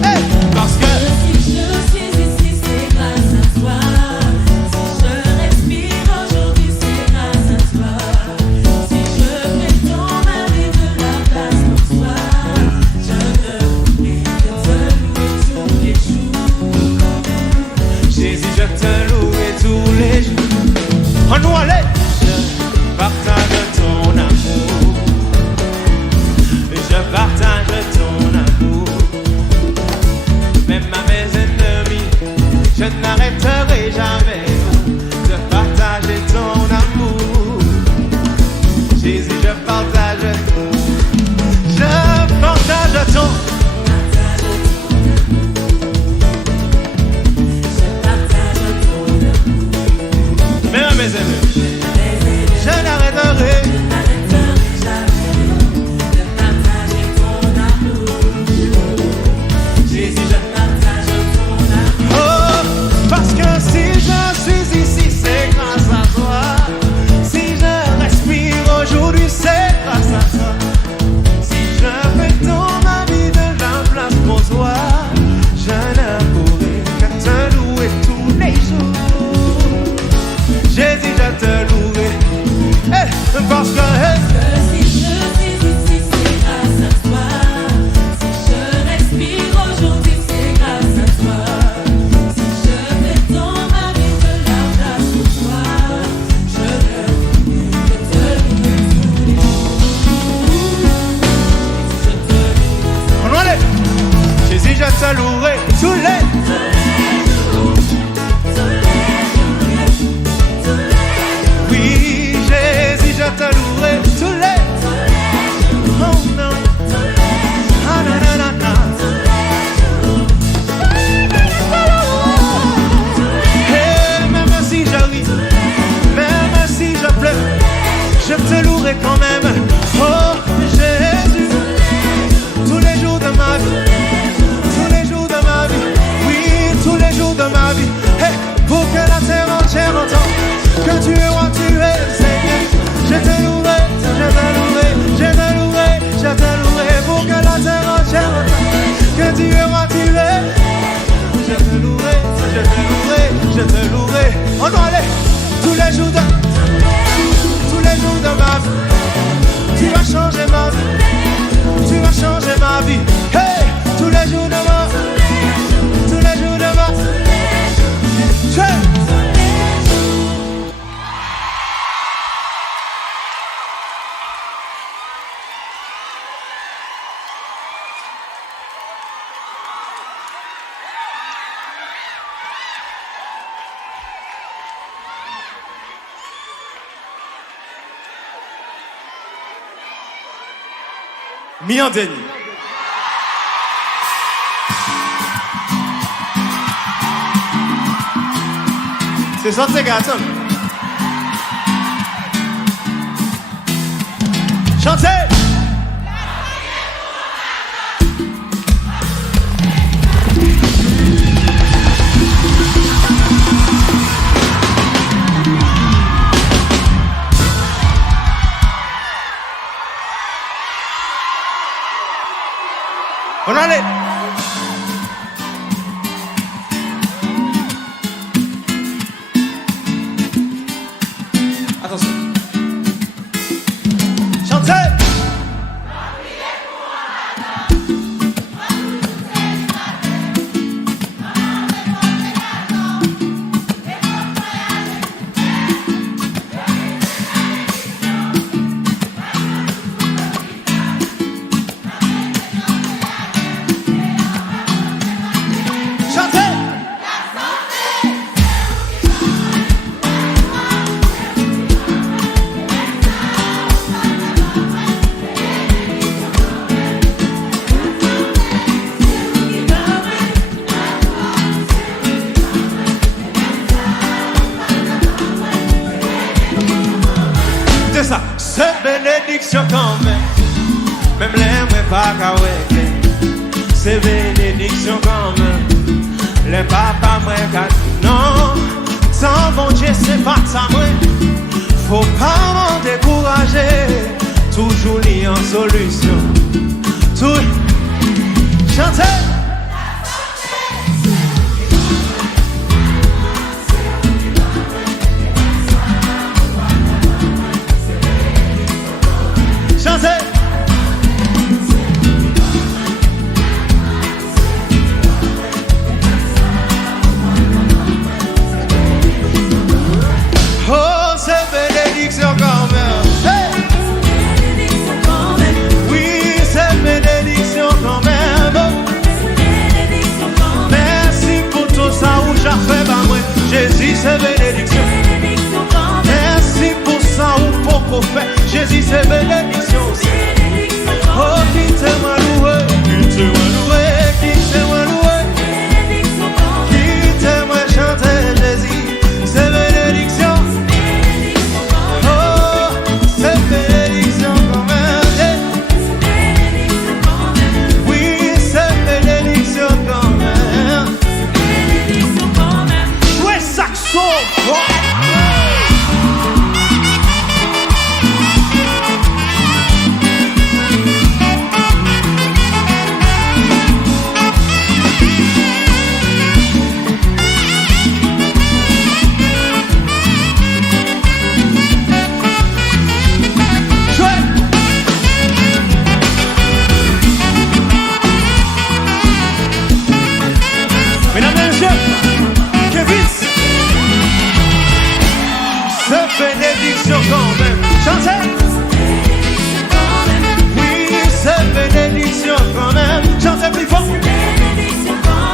hey, parce que Si je suis ici, c'est grâce à toi. Si je respire aujourd'hui, c'est grâce à toi. Si je fais dans ma vie de la place pour toi, je ne pourrai que te louer tous les jours. Jésus, je te louerai tous les jours. on nous allait. Je partage ton amour. Je partage ton amour. Même à mes ennemis, je n'arrêterai jamais de partager ton amour. Jésus, je partage ton. Même à mes ennemis, je n'arrêterai Jésus, je partage ton amour. Oh, parce que si je suis ici, c'est grâce à toi. Si je respire aujourd'hui, c'est grâce à toi. Si je fais dans ma vie de la place pour toi, je ne pourrai que te louer tous les jours. Jésus, je te louerai, hey, parce que hey, si je suis ici, c'est grâce à toi. Si je respire aujourd'hui, c'est grâce à toi. Si je fais dans ma vie de la place pour toi, je ne peux que te louer tous les jours. on va aller. Jésus, je te louerai tous les jours. Oui, Jésus, je te louerai. de ma vie. Hey, pour que la terre entière entende que tu es roi, tu es le Seigneur. Je te louerai, je te louerai, je te louerai, je te louerai. Pour que la terre entière entende que tu es roi, tu es. Je te louerai, je te louerai, je te louerai. On doit aller tous les jours de ma vie. Tu vas changer ma vie. Tu vas changer ma vie. Hey, tous les jours de ma vie. Tous les jours de ma vie. Mis en déni. C'est ça, c'est gâteau. Chantez! On allait. Attention. Chantez. C'est bénédiction quand même, même les moins pas qu'à c'est bénédiction quand même, les papas moins qu'à non, sans bon Dieu c'est pas ça moi, faut pas m'en décourager, toujours lié en solution, tout, chantez. Jésus c'est bénédiction. Merci pour ça ou pour qu'on fait. Jésus c'est bénédiction. Oh qui t'aime loué, qui t'aime loué, qui t'aime loué, qui t'aime chanter Jésus, c'est bénédiction. Oh c'est bénédiction quand même. Oui c'est bénédiction quand même. Saxo! Mesdames et messieurs, Kevin! C'est bénédiction quand même. Chantez. Oui, c'est bénédiction quand même. Chantez plus fort.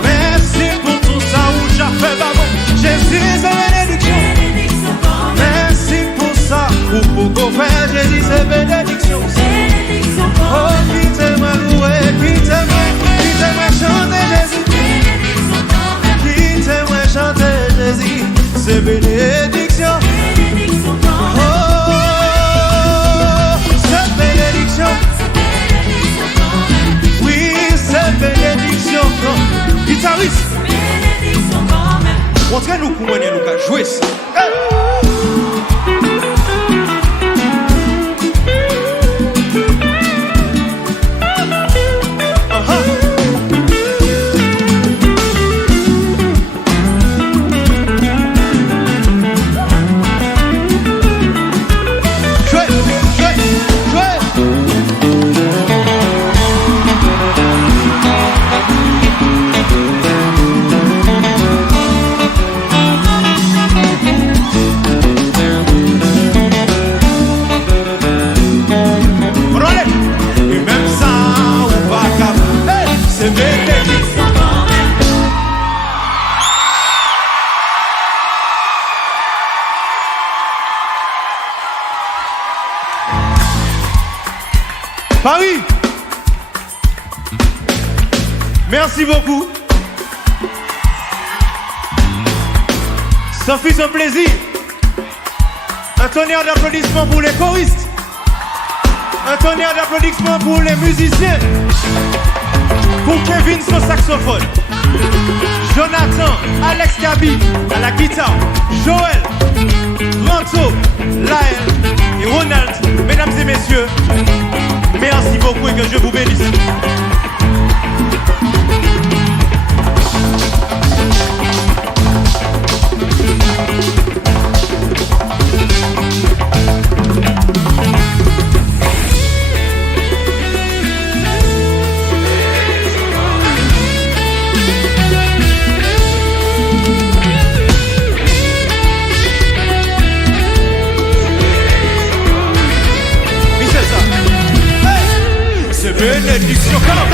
Merci pour tout ça où j'ai fait bavon. Jésus, c'est bénédiction. Merci pour ça ou pour qu'on fait. Jésus, c'est bénédiction. Oh, qui t'aime louer, qui t'aime chanter Jésus. Qui t'aime chanter Jésus, c'est bénédiction. Oui, c'est bénédiction. Guitariste. Montrez-nous comment nous allons jouer ça. Paris, merci beaucoup. Ça fut un plaisir. Un tonnerre d'applaudissements pour les choristes. Un tonnerre d'applaudissements pour les musiciens. Pour Kevin son saxophone. Jonathan, Alex Gabi à la guitare. Joël, Ranto, Laël et Ronald. Mesdames et messieurs, merci beaucoup et que je vous bénisse. Bénédiction, comment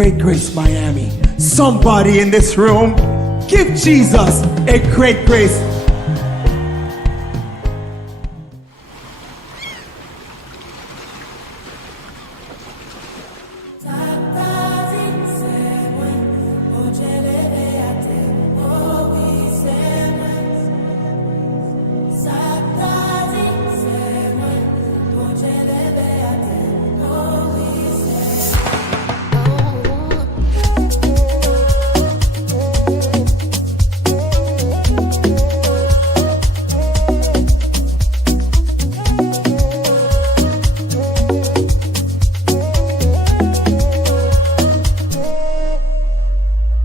Great Grace Miami. Somebody in this room, give Jesus a great grace.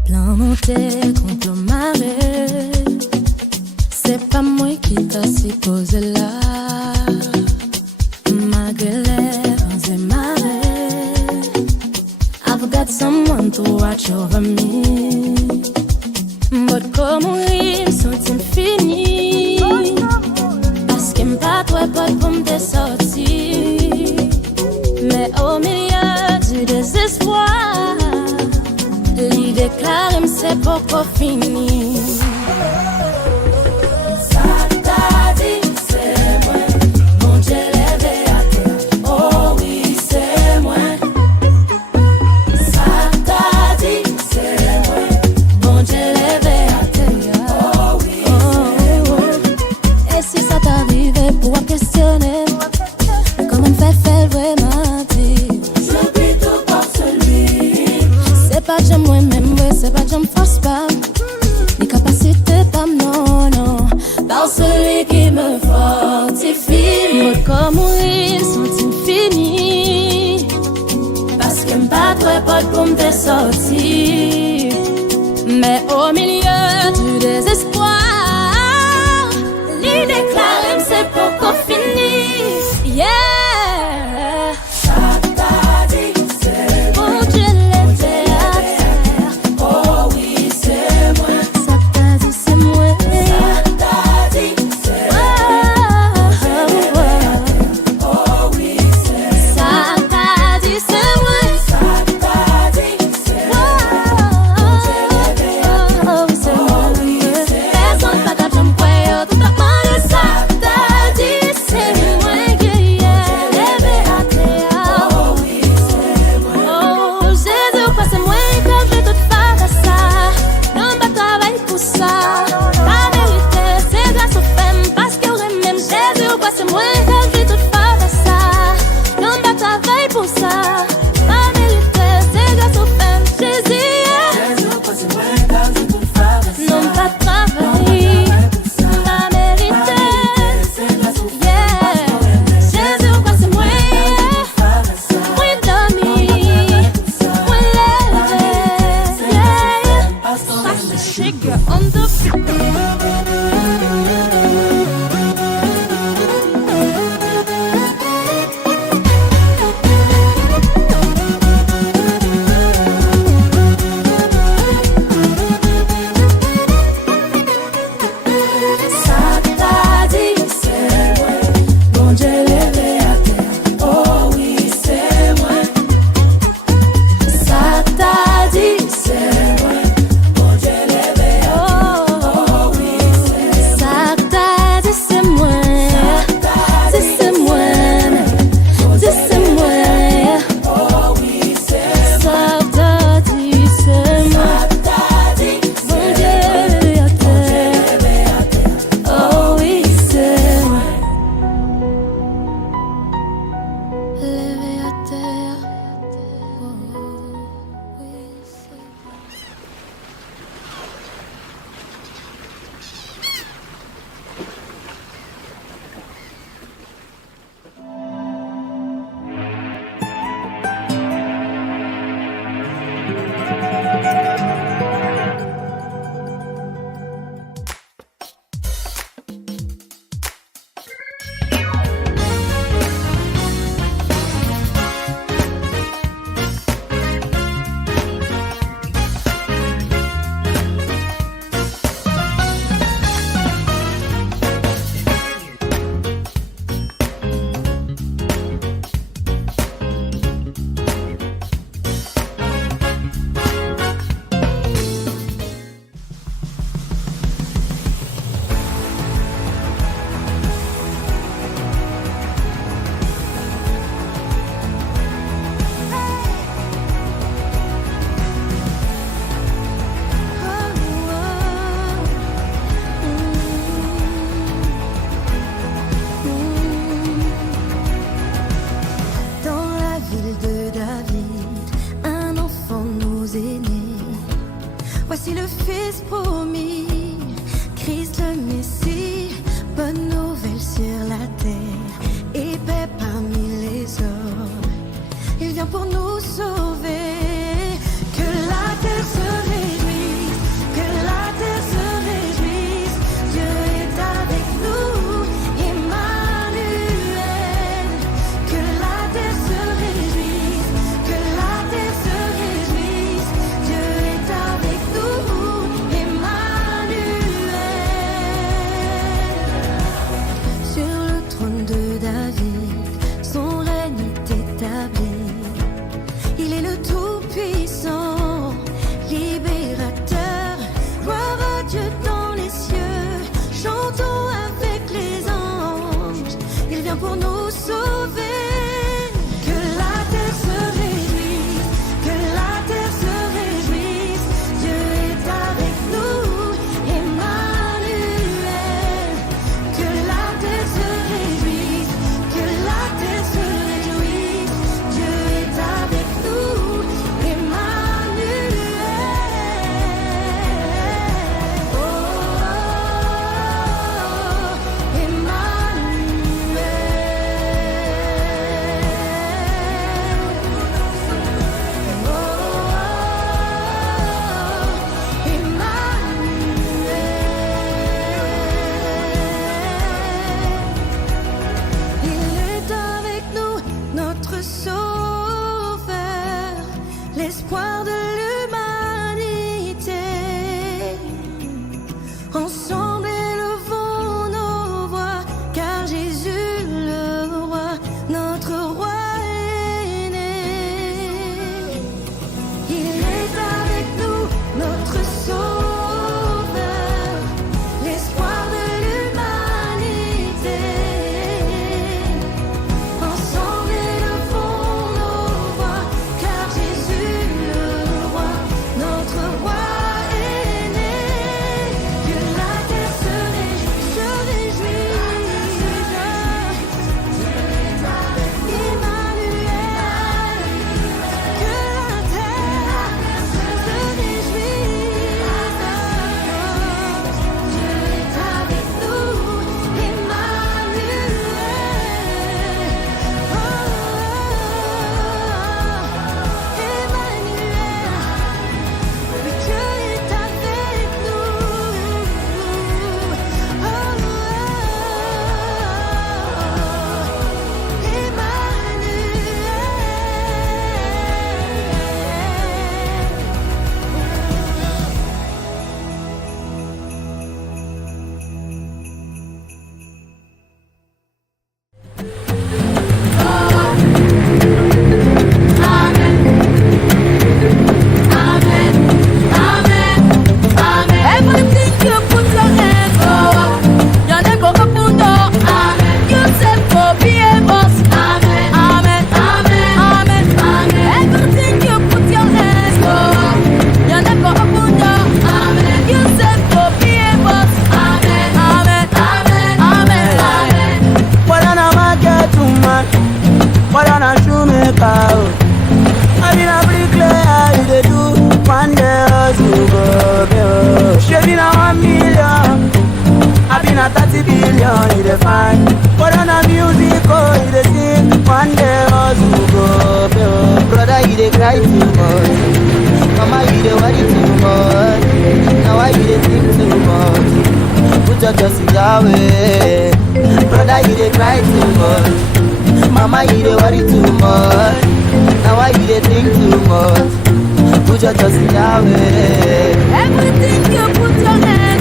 Plan monté contre le marais, c'est pas moi qui t'a supposé là. Malgré les vents et marées, I've got someone to watch over me. But comme on rime sont infinis, parce que m'pas toi pas pour me sortir. Mais au milieu du désespoir, l'idée claire, c'est pourquoi fini. Ça t'a dit, c'est moi. Mon Dieu levé à terre. Oh oui, c'est moi. Ça t'a dit, c'est moi. Mon Dieu levé à terre. Oh oui, c'est moi. Et si ça t'arrivait pour questionner, comment fait vraiment dire? Je prie tout pour celui. C'est pas que j'aime moi-même, ouais, c'est pas que j'aime force pas. Les capacités pas non, non. Par celui qui me fortifie. Moi comme ils sont infinis. Parce que m'pas toi pas pour me sortir. Mais au milieu du désespoir, l'idée claire, c'est pour qu'on finisse. Yeah. million, he dey find. But on a music, oh, he dey sing. One day, hustle go pay, oh. Brother, he dey cry too much. Mama, he dey worry too much. Now why you dey think too much? Put your trust in Yahweh. Brother, he dey cry too much. Mama, he dey worry too much. Now why you dey think too much? Put your trust in Yahweh. Everything you put your hand